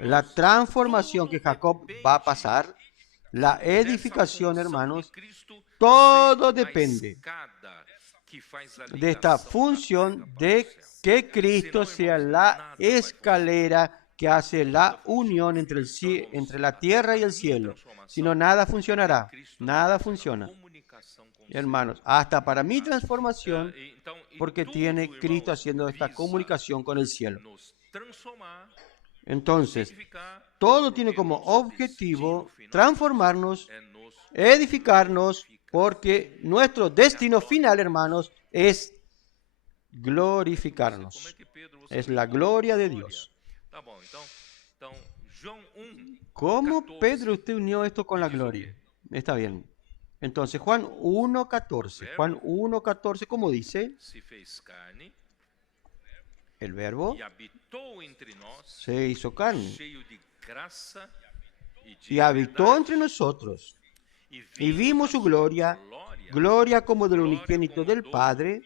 la transformación que Jacob va a pasar, la edificación, hermanos, todo depende de esta función de que Cristo sea la escalera que hace la unión entre la tierra y el cielo. Si no, nada funcionará. Nada funciona. Hermanos, hasta para mi transformación, porque tiene Cristo haciendo esta comunicación con el cielo. Entonces, todo tiene como objetivo transformarnos, edificarnos, porque nuestro destino final, hermanos, es glorificarnos. Es la gloria de Dios. ¿Cómo Pedro usted unió esto con la gloria? Está bien. Entonces, Juan 1:14. Juan 1:14, ¿cómo dice? El verbo se hizo carne y habitó entre nosotros. Y vimos su gloria, gloria como del unigénito del Padre,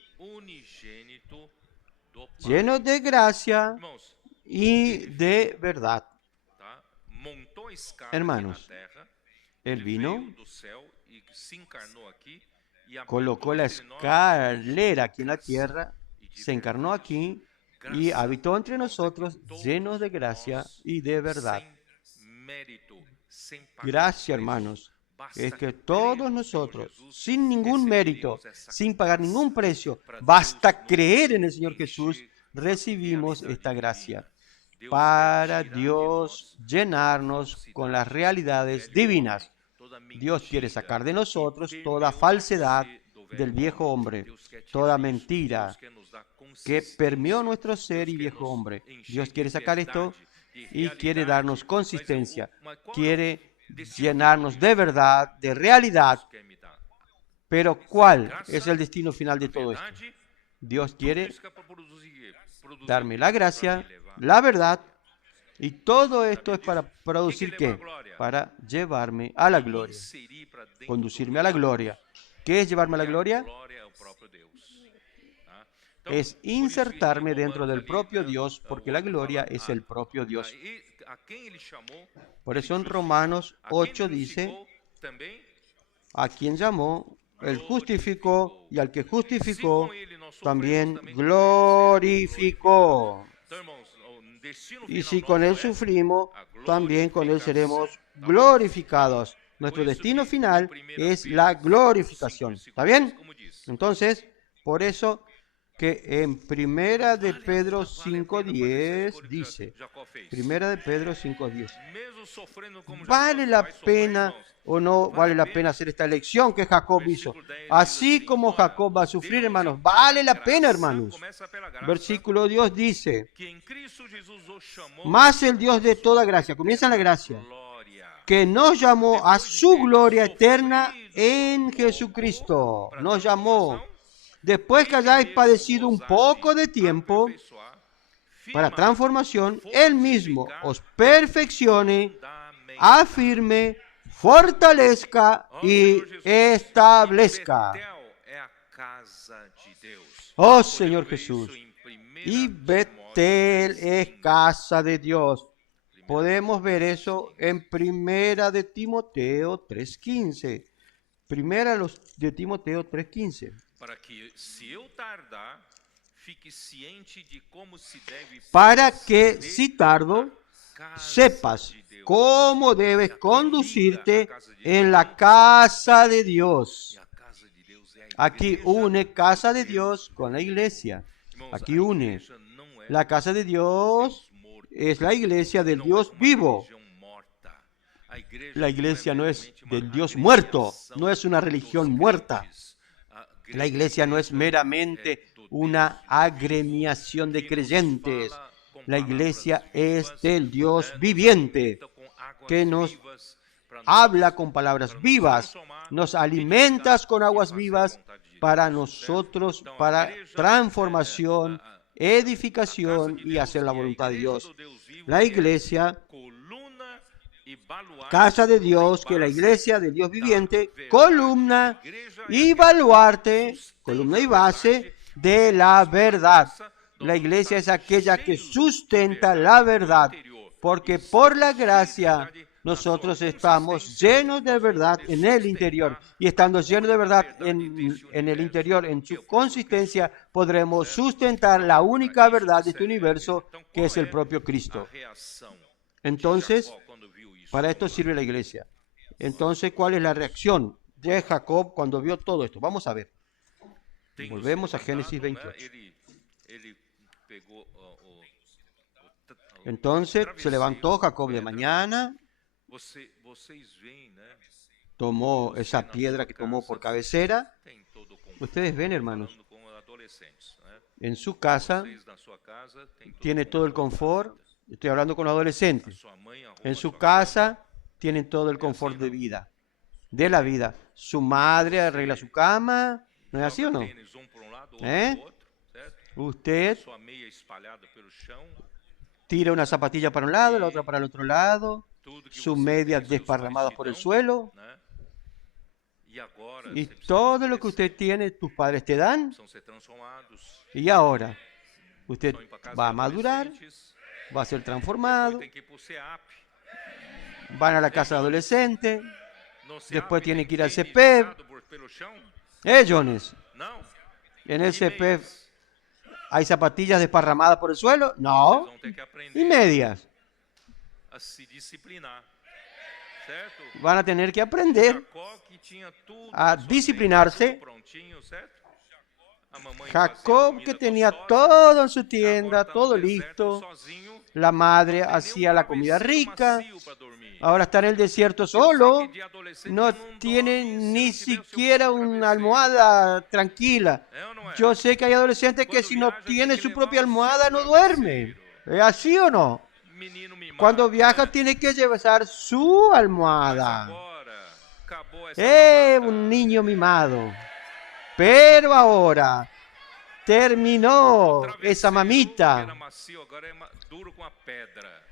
lleno de gracia y de verdad. Hermanos, Él vino, colocó la escalera aquí en la tierra, se encarnó aquí y habitó entre nosotros llenos de gracia y de verdad. Gracia, hermanos, es que todos nosotros, sin ningún mérito, sin pagar ningún precio, basta creer en el Señor Jesús, recibimos esta gracia para Dios llenarnos con las realidades divinas. Dios quiere sacar de nosotros toda falsedad del viejo hombre, toda mentira que permeó nuestro ser y viejo hombre. Dios quiere sacar esto y quiere darnos consistencia, quiere llenarnos de verdad, de realidad. Pero ¿cuál es el destino final de todo esto? Dios quiere darme la gracia, la verdad, y todo esto es para producir ¿qué? Para llevarme a la gloria, conducirme a la gloria. ¿Qué es llevarme a la gloria? Es insertarme dentro del propio Dios, porque la gloria es el propio Dios. Por eso en Romanos 8 dice, a quien llamó, él justificó, y al que justificó, también glorificó. Y si con él sufrimos, también con él seremos glorificados. Nuestro destino final es la glorificación. ¿Está bien? Entonces, por eso que en Primera de Pedro 5:10 dice, Primera de Pedro 5:10, ¿vale la pena o no vale la pena hacer esta elección que Jacob hizo? Así como Jacob va a sufrir, hermanos, vale la pena, hermanos. Versículo 2 dice, más el Dios de toda gracia, comienza la gracia, que nos llamó a su gloria eterna en Jesucristo. Nos llamó. Después que hayáis padecido un poco de tiempo para transformación, Él mismo os perfeccione, afirme, fortalezca y establezca. Oh Señor Jesús, y Betel es casa de Dios. Podemos ver eso en Primera de Timoteo 3:15. Primera de Timoteo 3:15. Para que si tardo, sepas cómo debes conducirte en la casa de Dios. Aquí une casa de Dios con la iglesia. Aquí une. La casa de Dios es la iglesia del Dios vivo. La iglesia no es del Dios muerto, no es una religión muerta. La iglesia no es meramente una agremiación de creyentes. La iglesia es del Dios viviente, que nos habla con palabras vivas, nos alimentas con aguas vivas para nosotros, para transformación, edificación y hacer la voluntad de Dios. La iglesia, casa de Dios, que la iglesia del Dios viviente, columna y baluarte, columna y base de la verdad. La iglesia es aquella que sustenta la verdad, porque por la gracia nosotros estamos llenos de verdad en el interior, y estando llenos de verdad en el interior, en su consistencia, podremos sustentar la única verdad de este universo, que es el propio Cristo. Entonces, para esto sirve la iglesia. Entonces, ¿cuál es la reacción de Jacob cuando vio todo esto? Vamos a ver. Volvemos a Génesis 28. Entonces se levantó Jacob de mañana, tomó esa piedra que tomó por cabecera. Ustedes ven, hermanos, en su casa tiene todo el confort. Estoy hablando con adolescentes. En su casa tienen todo el confort de vida, de la vida. Su madre arregla su cama. ¿No es así o no? Usted tira una zapatilla para un lado, la otra para el otro lado, sus medias desparramadas por el suelo. Y todo lo que usted tiene, tus padres te dan. Y ahora, usted va a madurar, va a ser transformado. Van a la casa de adolescente, después tienen que ir al CEPEV. Jones, en el CEPEV ¿Hay zapatillas desparramadas por el suelo? Vocês No. vão ter que Y aprender medias. a se disciplinar, certo? Van a tener que aprender Jacó, que tinha tudo a na sua disciplinarse. frente, tudo prontinho, certo? A mamãe Jacob, fazia que comida tenía gostosa, todo en su agora tienda, tá no todo deserto listo. sozinho, La madre não tem hacía nenhum la comida travesseiro rica. macio pra dormir. Ahora está en el desierto Eu sei solo. que de adolescente No não tiene dorme se ni não tiver o seu siquiera próprio una travesseiro. almohada tranquila. É ou não é? Yo sé que hay adolescentes que Quando si no viaja, tiene tem que su levar propia o seu almohada no duerme. travesseiro. ¿Es así o no? Menino mimado, Cuando viaja né? tiene que llevar su Mas almohada. agora acabou essa mamata. Un niño mimado. Pero ahora terminó O esa travesseiro, que mamita. era macio, agora é duro com a pedra.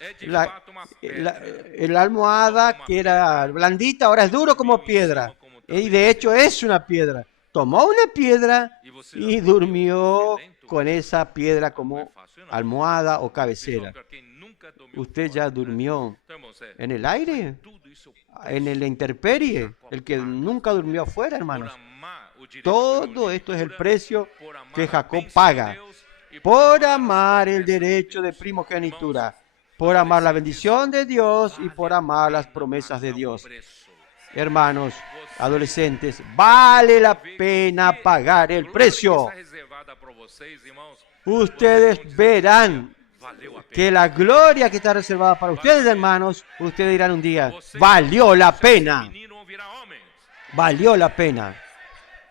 É de La, fato uma pedra. la almohada que era blandita ahora es duro como piedra. Y de hecho es una piedra. Tomó una piedra E você já y dormiu durmió lento? con esa piedra Não é como fácil, não. almohada o Pessoal, cabecera. pra quem nunca dormiu ¿Usted fora, ya né? durmió Então, irmãos, en el aire? tudo isso ¿En la intemperie? El que nunca durmió afuera, por hermanos. amar o direito Todo de esto es el primogenitura, precio por amar que a Jacob bênção de paga. Deus e Por as amar el promessas de derecho de Deus. primogenitura, Irmãos, por amar la adolescentes, bendición de Dios y vale por a amar las pena promesas de pagar o Dios. preço. Hermanos, adolescentes, vale la pena pagar el Glória que precio. está reservada para vocês, irmãos. Ustedes Vocês vão dizer, verán valeu a pena. que la gloria que está reservada para ustedes, hermanos, ustedes dirán un día, valió la pena, Menino vão virar homens. valió la pena.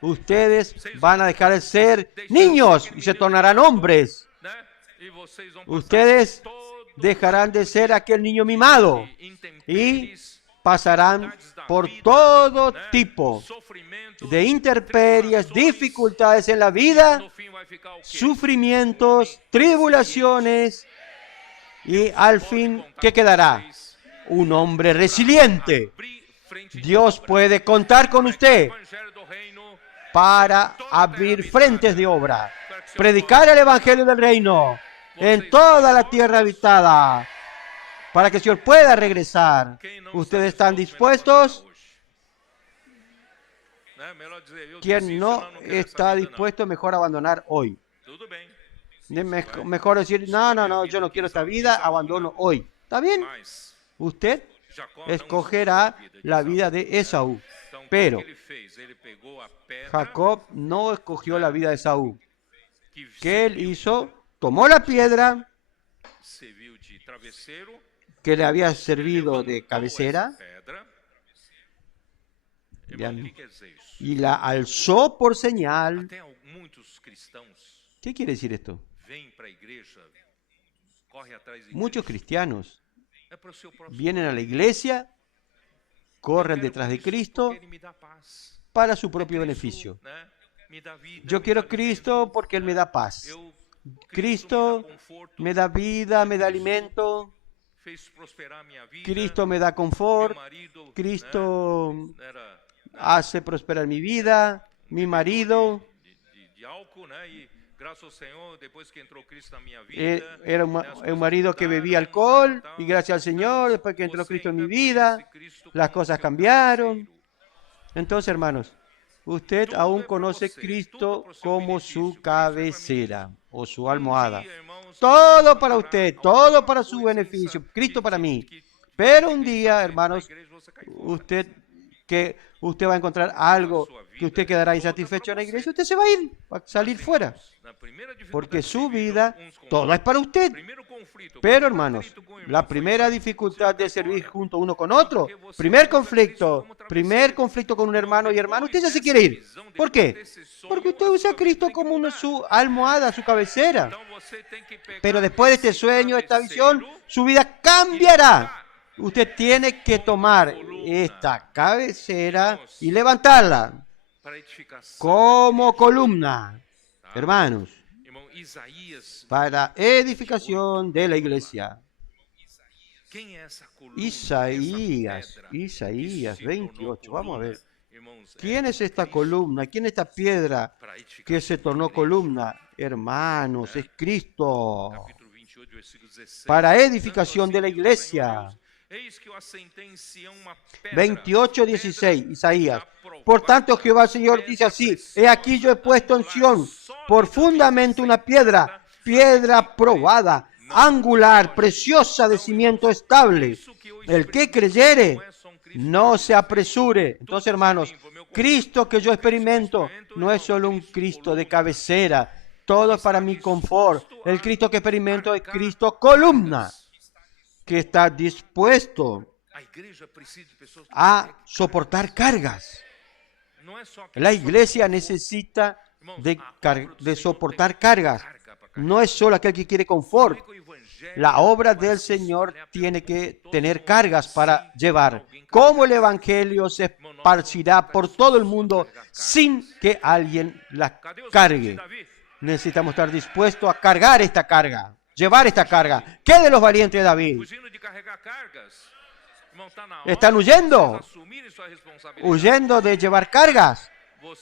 Ustedes van a dejar de ser niños y se tornarán hombres. Né? E vocês vão passar Ustedes todo dejarán de ser aquel niño mimado de y intempéries, pasarán dificuldades da por vida, todo né? tipo Sofrimentos, de intemperies, tribulações. dificultades en la vida, No fin vai ficar o quê? sufrimientos, tribulaciones y al fin, ¿qué quedará? Un hombre resiliente. Abrir frente de Dios obra. puede contar con usted Evangelho do reino, para abrir frentes de obra, predicar el Evangelio del Reino en toda la tierra habitada, para que el Señor pueda regresar. quem não ¿Ustedes está están disposto, melhor dispuestos? abandonar hoje. Né? Melhor dizer, eu Quien desisto, no não quero essa está vida, dispuesto, mejor abandonar hoy. não. Tudo bem. Mejor decir, no, yo no quiero esta vida, abandono hoy. ¿Está bien? Mas Usted Jacó não escogerá escolheu a vida de la Esaú. vida de Esaú. Então, o Pero que ele fez? Ele pegou a pedra Jacob no escogió la vida de Esaú. que ¿Qué él hizo? Tomó la piedra serviu de travesseiro, que le había servido de levantou cabecera essa pedra. Ya Irmão, no. o que quer dizer isso? y la alzó por señal. Até muitos cristãos ¿Qué quiere decir esto? vêm para a igreja, correm atrás de Muchos Cristo. cristianos É para o seu próximo. vienen a la iglesia, corren detrás de Cristo Porque ele me dá paz. para su propio Cristo, beneficio. né, me dá vida, Yo me quiero dá Cristo alimento, porque Él me né? da paz. Cristo Cristo me dá conforto, me da vida, me da alimento. fez prosperar minha vida. Cristo me da meu confort. marido, Cristo né, era hace prosperar mi vida, mi marido. de álcool, né? E graças ao Senhor, depois que entrou Cristo na minha vida, Era né, as un coisas marido que mudaram, bebía alcohol né, tal. y gracias al Señor, después que entró Você Cristo en mi ainda vida, conhece Cristo las como cosas seu cambiaron. cabeceiro. Entonces, hermanos, usted Tudo aún é pra conoce você, Cristo tudo pro seu como benefício. su Cristo é pra mim. cabecera o su Um almohada. dia, irmãos, Todo você para encontrará usted, alguma todo para su coisa beneficio. que- Cristo para que- mí. que- Pero que un está día, dentro da hermanos, igreja, você cai fora. usted va a encontrar algo que usted quedará insatisfecho en la iglesia. Usted se va a ir, va a salir fuera. Na primeira dificuldade Porque su que viviram vida, uns com todo os es para usted. outros, primeiro conflito, Pero, primeiro hermanos, atrito com o irmão la foi primera esse. dificultad Você de vai servir fora. junto uno con otro, Porque você primer usa Cristo conflicto, como travesseiro. primer conflicto con un hermano y hermano, usted ya se quiere ir. ¿Por qué? Porque usted usa a Cristo como su almohada, su cabecera. Então você tem que pegar Pero después de este esse sueño, esta visión, travesseiro su vida cambiará. Usted tiene que tomar esta cabecera y levantarla para edificação. como columna, hermanos, Irmão, Isaías, para edificación de la iglesia. quem é essa coluna? Isaías, essa pedra Isaías que se tornou 28, vamos a ver. coluna? Irmãos, ¿Quién es esta columna? ¿Quién es esta piedra para edificação que se da tornó igreja? columna? Hermanos, es Cristo. Capítulo 28, versículo 16. Para Tanto edificación assim de la diz o iglesia. Senhor Deus, 28:16, Isaías. Por tanto, Jehová el Señor dice así: he aquí yo he puesto en Sión por fundamento una piedra, piedra probada, angular, preciosa, de cimiento estable. El que creyere, no se apresure. Entonces, hermanos, Cristo que yo experimento no es solo un Cristo de cabecera, todo es para mi confort. El Cristo que experimento es Cristo columna, que está dispuesto a soportar cargas. La iglesia necesita de soportar cargas. No es solo aquel que quiere confort. La obra del Señor tiene que tener cargas para llevar. ¿Cómo el Evangelio se esparcirá por todo el mundo sin que alguien la cargue? Necesitamos estar dispuestos a cargar esta carga, llevar esta carga. ¿Qué de los valientes de David? ¿Están huyendo? ¿Huyendo de llevar cargas?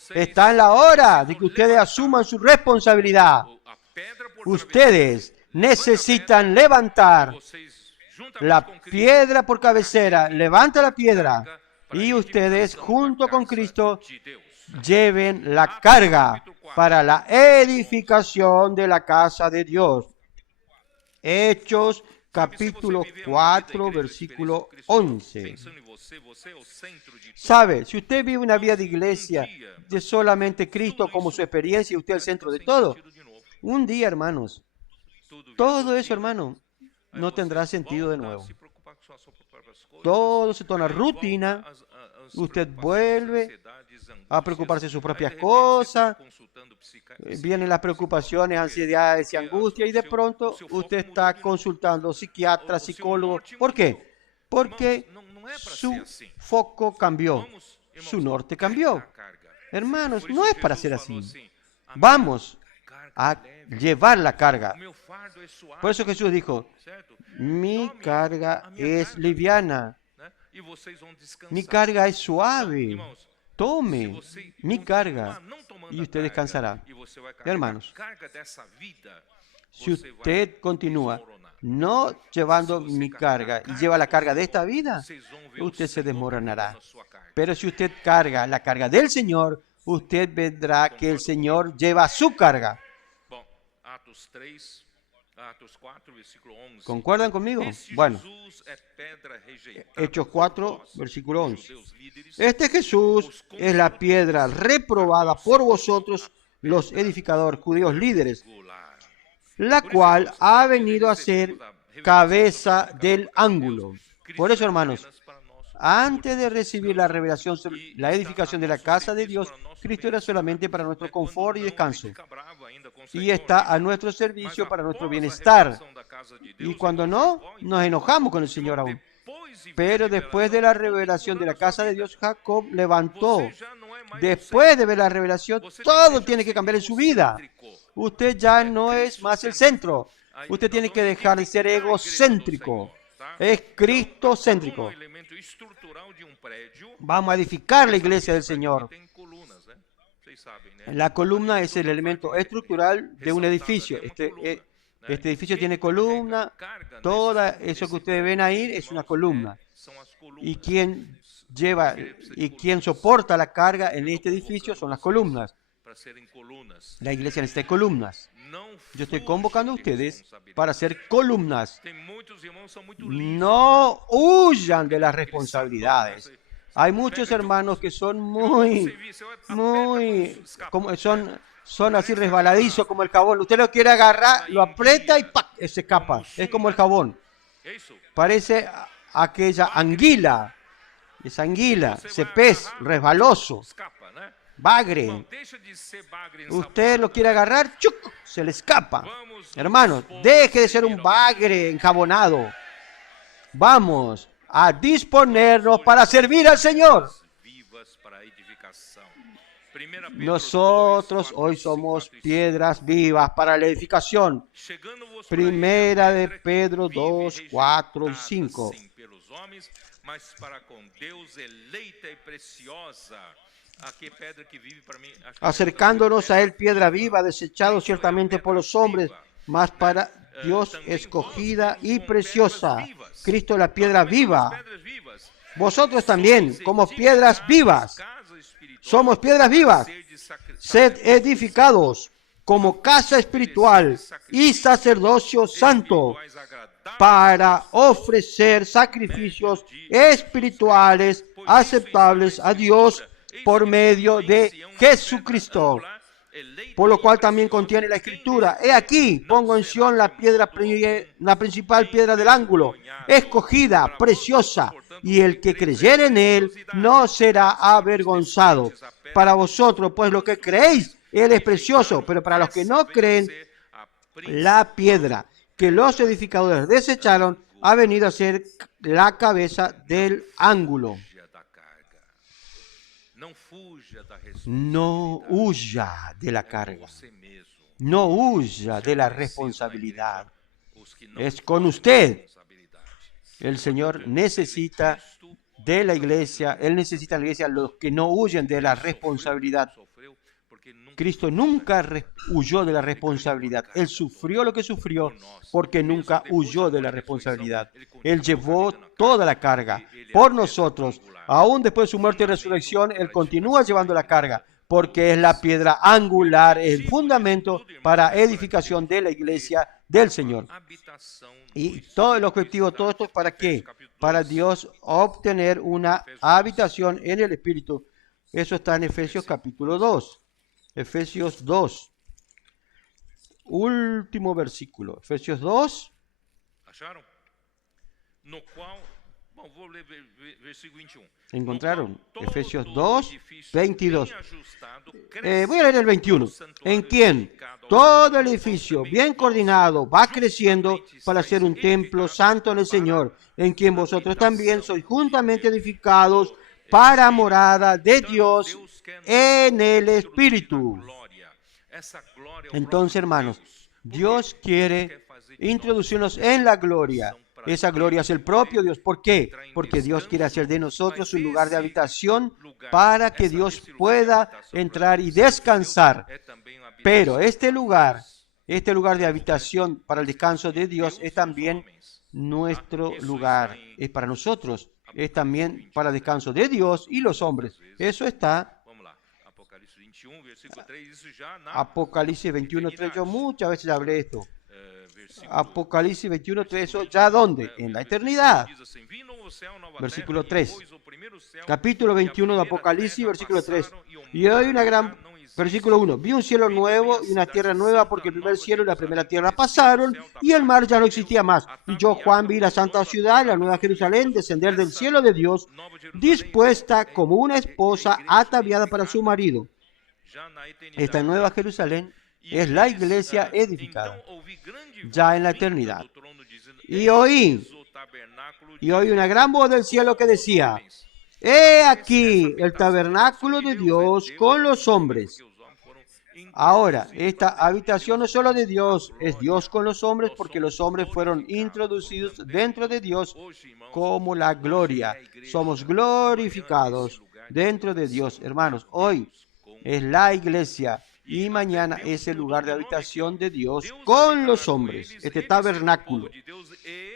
Está en la hora de que ustedes asuman su responsabilidad. Ustedes necesitan levantar la piedra por cabecera. Levanta la piedra y ustedes, junto con Cristo, lleven la carga para la edificación de la casa de Dios. Hechos capítulo 4, versículo 11. ¿Sabe? Si usted vive una vida de iglesia de solamente Cristo como su experiencia y usted el centro de todo, un día, hermanos, todo eso, hermano, no tendrá sentido de nuevo. Todo se torna rutina. Usted vuelve a preocuparse de sus propias cosas. Vienen las preocupaciones, ansiedades y angustia, y de pronto usted está consultando psiquiatra, psicólogo. ¿Por qué? Porque su foco cambió, su norte cambió. Hermanos, no es para ser así. Vamos a llevar la carga. Por eso Jesús dijo: mi carga es liviana, mi carga es suave. Tome mi carga y usted descansará. Hermanos, si usted continúa no llevando mi carga y lleva la carga de esta vida, usted se desmoronará. Pero si usted carga la carga del Señor, usted verá que el Señor lleva su carga. ¿Concuerdan conmigo? Bueno, Hechos 4, versículo 11. Este Jesús es la piedra reprobada por vosotros, los edificadores, judíos líderes, la cual ha venido a ser cabeza del ángulo. Por eso, hermanos, antes de recibir la revelación sobre la edificación de la casa de Dios, Cristo era solamente para nuestro confort y descanso. Y está a nuestro servicio para nuestro bienestar. Y cuando no, nos enojamos con el Señor aún. Pero después de la revelación de la casa de Dios, Jacob levantó. Después de ver la revelación, todo tiene que cambiar en su vida. Usted ya no es más el centro. Usted tiene que dejar de ser egocéntrico. Es cristocéntrico. Vamos a edificar la iglesia del Señor. La columna es el elemento estructural de un edificio. Este edificio tiene columna. Todo eso que ustedes ven ahí es una columna. Y quien lleva y quien soporta la carga en este edificio son las columnas. La iglesia necesita columnas. Yo estoy convocando a ustedes para ser columnas. No huyan de las responsabilidades. Hay muchos hermanos que son son así resbaladizos como el jabón. Usted lo quiere agarrar, lo aprieta y ¡pac! Se escapa. Es como el jabón. Parece aquella anguila. Esa anguila, ese pez resbaloso, bagre. Usted lo quiere agarrar, ¡chuc! Se le escapa. Hermanos, deje de ser un bagre enjabonado. Vamos a disponernos para servir al Señor. Nosotros hoy somos piedras vivas para la edificación. Primera de Pedro 2, 4 y 5. Acercándonos a Él, piedra viva, desechado ciertamente por los hombres, mas para Dios escogida y preciosa. Cristo es la piedra viva. Vosotros también, como piedras vivas, somos piedras vivas, sed edificados como casa espiritual y sacerdocio santo para ofrecer sacrificios espirituales aceptables a Dios por medio de Jesucristo. Por lo cual también contiene la Escritura: he aquí, pongo en Sión la principal piedra del ángulo, escogida, preciosa, y el que creyere en él no será avergonzado. Para vosotros, pues, lo que creéis, él es precioso, pero para los que no creen, la piedra que los edificadores desecharon ha venido a ser la cabeza del ángulo. No huya de la carga. No huya de la responsabilidad. Es con usted. El Señor necesita de la iglesia. Él necesita de la iglesia los que no huyen de la responsabilidad. Cristo nunca huyó de la responsabilidad. Él sufrió lo que sufrió porque nunca huyó de la responsabilidad. Él llevó toda la carga por nosotros. Aún después de su muerte y resurrección, Él continúa llevando la carga porque es la piedra angular, el fundamento para edificación de la iglesia del Señor. Y todo el objetivo, todo esto, ¿para qué? Para Dios obtener una habitación en el Espíritu. Eso está en Efesios capítulo 2. Efesios 2. Último versículo. Efesios 2. ¿Encontraron? Efesios 2, 22. Voy a leer el 21. En quien todo el edificio bien coordinado va creciendo para ser un templo santo en el Señor, en quien vosotros también sois juntamente edificados para morada de Dios en el Espíritu. Entonces, hermanos, Dios quiere introducirnos en la gloria. Esa gloria es el propio Dios. ¿Por qué? Porque Dios quiere hacer de nosotros un lugar de habitación para que Dios pueda entrar y descansar. Pero este lugar de habitación para el descanso de Dios es también nuestro lugar. Es para nosotros. Es también para el descanso de Dios y los hombres. Eso está. Apocalipsis 21:3. Yo muchas veces hablé esto. Apocalipsis 21:3. Eso ya ¿dónde? En la eternidad. Versículo 3. Capítulo 21 de Apocalipsis, versículo 3. Y hoy una gran... Versículo 1. Vi un cielo nuevo y una tierra nueva, porque el primer cielo y la primera tierra pasaron y el mar ya no existía más. Y yo, Juan, vi la santa ciudad, la nueva Jerusalén, descender del cielo de Dios, dispuesta como una esposa ataviada para su marido. Esta nueva Jerusalén es la iglesia edificada, ya en la eternidad. Y oí una gran voz del cielo que decía: he aquí el tabernáculo de Dios con los hombres. Ahora, esta habitación no es solo de Dios, es Dios con los hombres, porque los hombres fueron introducidos dentro de Dios como la gloria. Somos glorificados dentro de Dios. Hermanos, hoy es la iglesia y mañana es el lugar de habitación de Dios con los hombres, este tabernáculo.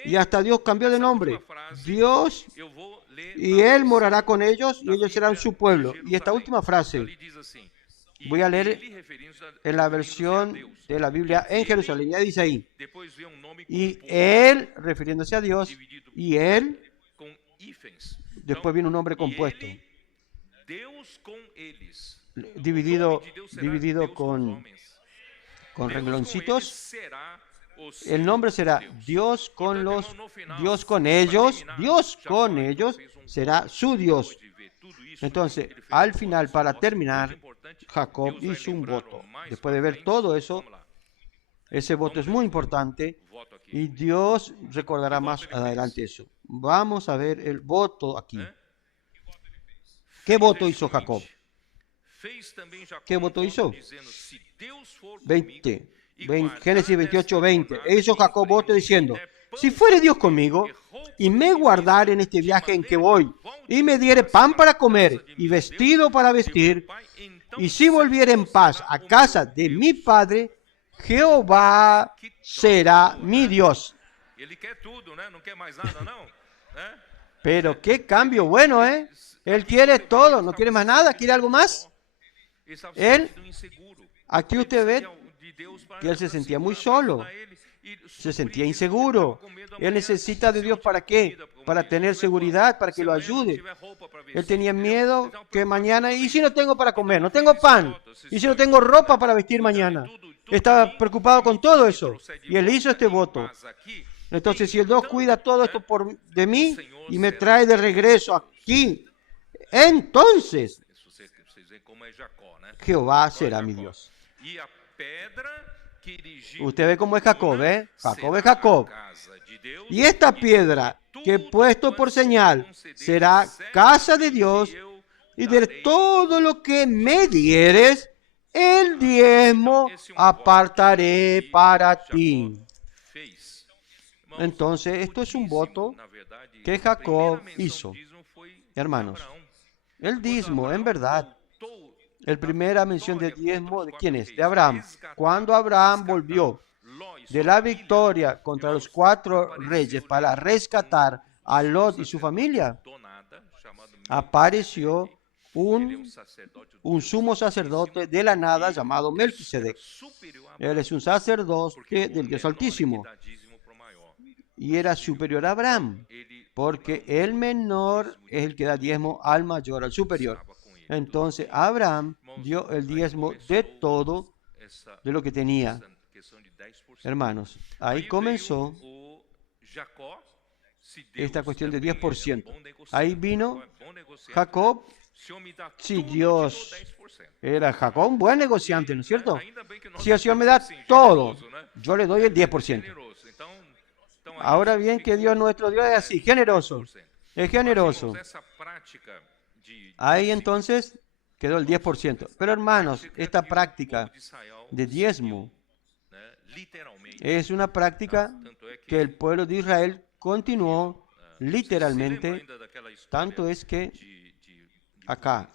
Y hasta Dios cambió de nombre. Dios, y Él morará con ellos y ellos serán su pueblo. Y esta última frase, voy a leer en la versión de la Biblia en Jerusalén. Ya dice ahí: y Él, refiriéndose a Dios, y Él, después viene un nombre compuesto, dividido con rengloncitos. El nombre será Dios con ellos, será su Dios. Entonces, al final, para terminar, Jacob hizo un voto. Después de ver todo eso, ese voto es muy importante y Dios recordará más adelante eso. Vamos a ver el voto aquí. ¿Qué voto hizo Jacob? ¿Qué voto hizo? Génesis 28:20. E hizo Jacob voto diciendo: si fuere Dios conmigo y me guardare en este viaje en que voy, y me diere pan para comer y vestido para vestir, y si volviere en paz a casa de mi padre, Jehová será mi Dios. Ele quer tudo, né? Não quer mais nada, não? Né? Pero qué cambio bueno, ¿eh? Él quiere todo, no quiere más nada, quiere algo más. Ele estava se Él, sentindo inseguro. aquí Ele usted ve precisava de Deus para que él se sentía muy para solo, ajudar ele. E se sobre sentía isso, ele inseguro. estava com medo Él amanhã, necesita de se Dios não para tiver qué? comida para Para comer, tener se não tiver seguridad, pão, para que se lo amanhã não ayude. tiver roupa para Él vestir, tenía entendeu? miedo Ele estava que preocupado mañana, com ¿y isso. si no tengo para comer? No Então, tengo esse pan. voto, esse ¿Y si no sonho, tengo ropa para né? vestir Cuidar de mañana? tudo Estaba de mim, preocupado e con me todo eso. trouxer de Y él hizo volta este em voto. paz aqui. Entonces, si el Dios Então, cuida todo né, esto de o mí Senhor y me será trae de com regreso todos. aquí, entonces Vocês veem como é Jacó, né? Jehová Agora será mi Jacó. Dios. E a pedra que erigiu Usted ve cómo es Jacob, coluna ¿eh? Jacob es será a Jacob. casa de Deus, Y esta e piedra que he tudo puesto por quanto señal concederes, será casa de Dios, certamente eu y de darei todo lo que me dieres, el diezmo apartaré para ti. fez. Irmãos, Entonces, o esto es un dízimo, voto na verdade, que a Jacob primeira menção hizo. do dízimo foi de Hermanos, Abraão. el Quando diezmo, en Abraão verdad, voltou la da primera mención de vitória diezmo, contra ¿de os quién quatro es? De reis, Abraham. resgatar- Cuando Abraham resgatar volvió Ló e de sua la família, victoria contra los irmãos, 4 apareceu reyes para ali rescatar a sumo Lot y su sacerdote familia, do nada, chamado apareció Melquisedeque. Ele é un sacerdote un sumo sacerdote de la nada llamado Melquisedec. superior a Él Abraão, es un porque sacerdote o del Dios menor é que Altísimo dá dízimo pro maior. y era superior a Abraham, Ele, porque Abraão, el menor es el que da diezmo al mayor, al superior. estava com ele. Entonces Abraham dio el diezmo de todo Essa, de lo que tenía. essa questão de 10%. Hermanos, ahí Aí comenzó veio o Jacó, se Deus esta cuestión de também era 10%. bom negociante, Ahí vino Jacó é bom negociante, Jacob. se eu me dá Si tudo, eu te Dios dou 10%. era Jacob, un buen negociante, ¿no es cierto? Ainda bem que nós Si el Señor me somos da assim, todo, generoso, né? yo le doy el 10%. Generoso. Então, aí Ahora bien, que Dios, nuestro Dios, es así, generoso. 10%. Es Mas, generoso. irmãos, essa prática de Ahí entonces quedó el 10%. Pero hermanos, esta que o práctica povo de Israel de diezmo seguiu, né, literalmente, es una práctica tanto é que el pueblo de Israel continuó vocês se lembram literalmente. ainda daquela história Tanto es que de acá,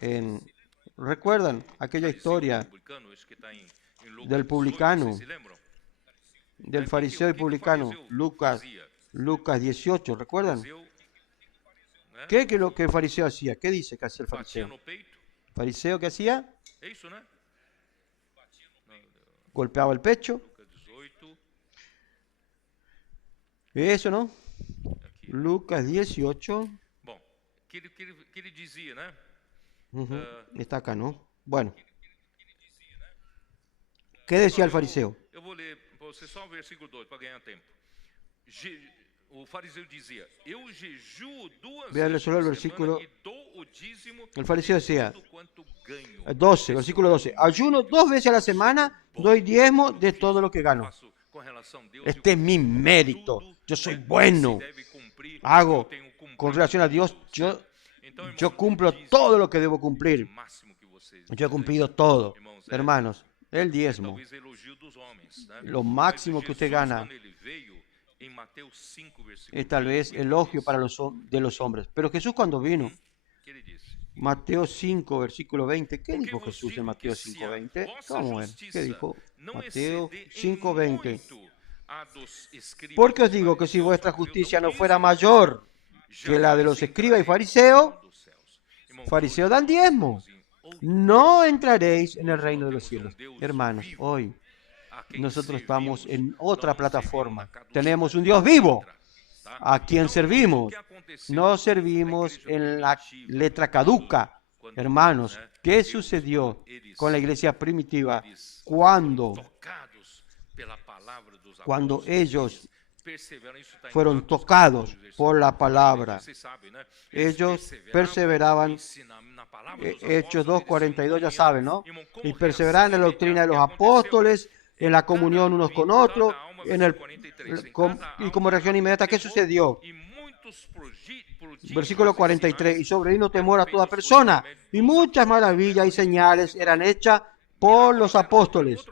¿recuerdan aquella historia publicano, acho que está em Lucas del 18, publicano, vocês se lembram? del fariseo y O que o publicano? fariseu Lucas fazia? 18, ¿recuerdan? Fariseu, né, ¿Qué es lo que el fariseo hacía? ¿Qué dice que hacía el batia fariseo? no peito, ¿Fariseo qué hacía? é isso, né? Golpeaba el pecho. Lucas 18, Eso, ¿no? aqui. Lucas 18. Bom, que ele dizia, né? Ujú, está acá, ¿no? Bueno. ¿Qué decía el fariseo? Eu vou ler para você só o versículo 2 para ganhar tempo. O fariseu dizia: eu jejuo 2 Véanle vezes solo el por versículo. semana e dou o dízimo El fariseo de decía, tudo quanto ganho. 12, versículo 12. Ayuno 2 veces a la semana, doy diezmo de todo lo que gano. Faço com relação a Deus, Este es mi mérito. Yo soy bueno. se deve cumprir, Hago eu tenho cumprido con relación a Dios, tudo, yo, certo? Então, irmãos, yo cumplo o dízimo todo lo que debo cumplir. é o máximo que vocês Yo he devem cumplido fazer. todo. Irmãos, Hermanos, el diezmo, talvez elogio dos homens, né? lo Mas máximo que usted Jesus, gana, quando ele veio, em Mateus 5, versículo es tal vez 20, ele elogio diz, para de los hombres. Pero Jesús cuando vino, que ele disse: Mateo 5, versículo 20, ¿qué Porque dijo vos Jesús en digo Mateo que 5, si a 20? vossa ¿Cómo es? ¿Qué justiça dijo? não Mateo exceder em 5, 20. muito a dos escribas Porque e os digo que si fariseus, vuestra eu dou justicia no dízimo, fuera mayor que la de los jamais escribas y entrarei fariseos, no reino dos céus. Irmãos, fariseos hoje dan diezmo, nós estamos em outro no entraréis en el reino de los cielos. Hermanos, hoy a quem nosotros estamos servimos, en otra não plataforma. servimos na Tenemos un caducidade Dios vivo da letra, tá? a quien Então, servimos. o que aconteceu No na servimos igreja en la primitiva, letra caduca. quando, Hermanos, né, ¿qué Deus, sucedió quando eles- con la iglesia primitiva eles cuando tocados pela palavra dos cuando apóstolos, ellos perseveram, isso está em fueron Atos tocados 14, por la palabra? Vocês sabem, né? Ellos perseveraban, na palavra dos Hechos apóstolos, 2:42 ya eles saben, ¿no? irmão, como Y perseveraban en la doctrina de los apóstoles, en la comunión unos con otros, y como reacción inmediata, ¿qué sucedió? Versículo 43, y sobrevino temor a toda persona, y muchas maravillas y señales eran hechas por los apóstoles.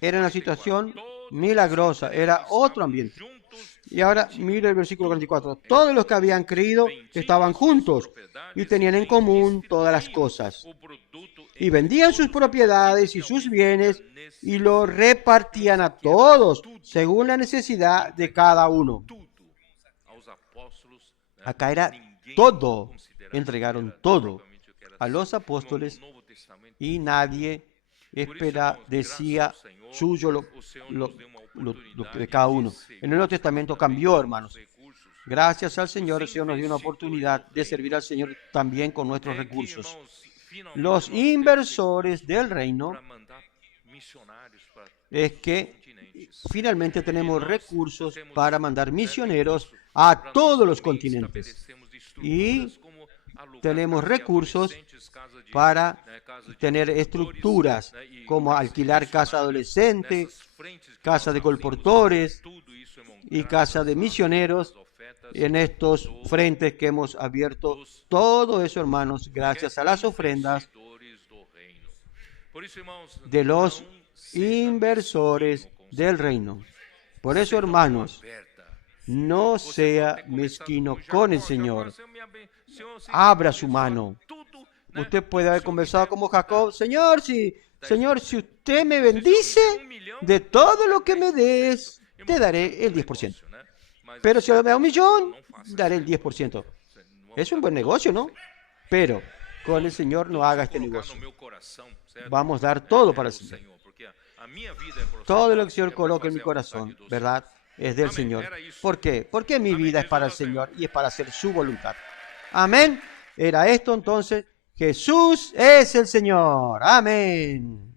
Era una situación milagrosa, era otro ambiente. Y ahora mire el versículo 44. Todos los que habían creído estaban juntos y tenían en común todas las cosas. y vendían sus propiedades y sus bienes y lo repartían a todos según la necesidad de cada uno. Acá era todo, entregaron todo a los apóstoles y nadie decía suyo lo de cada uno. En el Nuevo Testamento cambió, hermanos. Gracias al Señor, el Señor nos dio una oportunidad de servir al Señor también con nuestros recursos. Los inversores del reino es que finalmente tenemos recursos para mandar misioneros a todos los continentes. Y tenemos recursos para tener estructuras como alquilar casa adolescente, casa de colportores y casa de misioneros en estos frentes que hemos abierto. Todo eso, hermanos, gracias a las ofrendas de los inversores del reino. Por eso, hermanos, no sea mezquino con el Señor. Abra su mano. Usted puede haber conversado como Jacob. Señor, si usted me bendice, de todo lo que me des, te daré el 10%. Pero si me da 1.000.000, daré el 10%. Es un buen negocio, ¿no? Pero con el Señor no haga este negocio. Vamos a dar todo para el Señor. Todo lo que el Señor coloque en mi corazón, ¿verdad?, es del Señor. ¿Por qué? Porque mi vida es para el Señor y es para hacer su voluntad. Amén. Era esto entonces. Jesús es el Señor. Amén.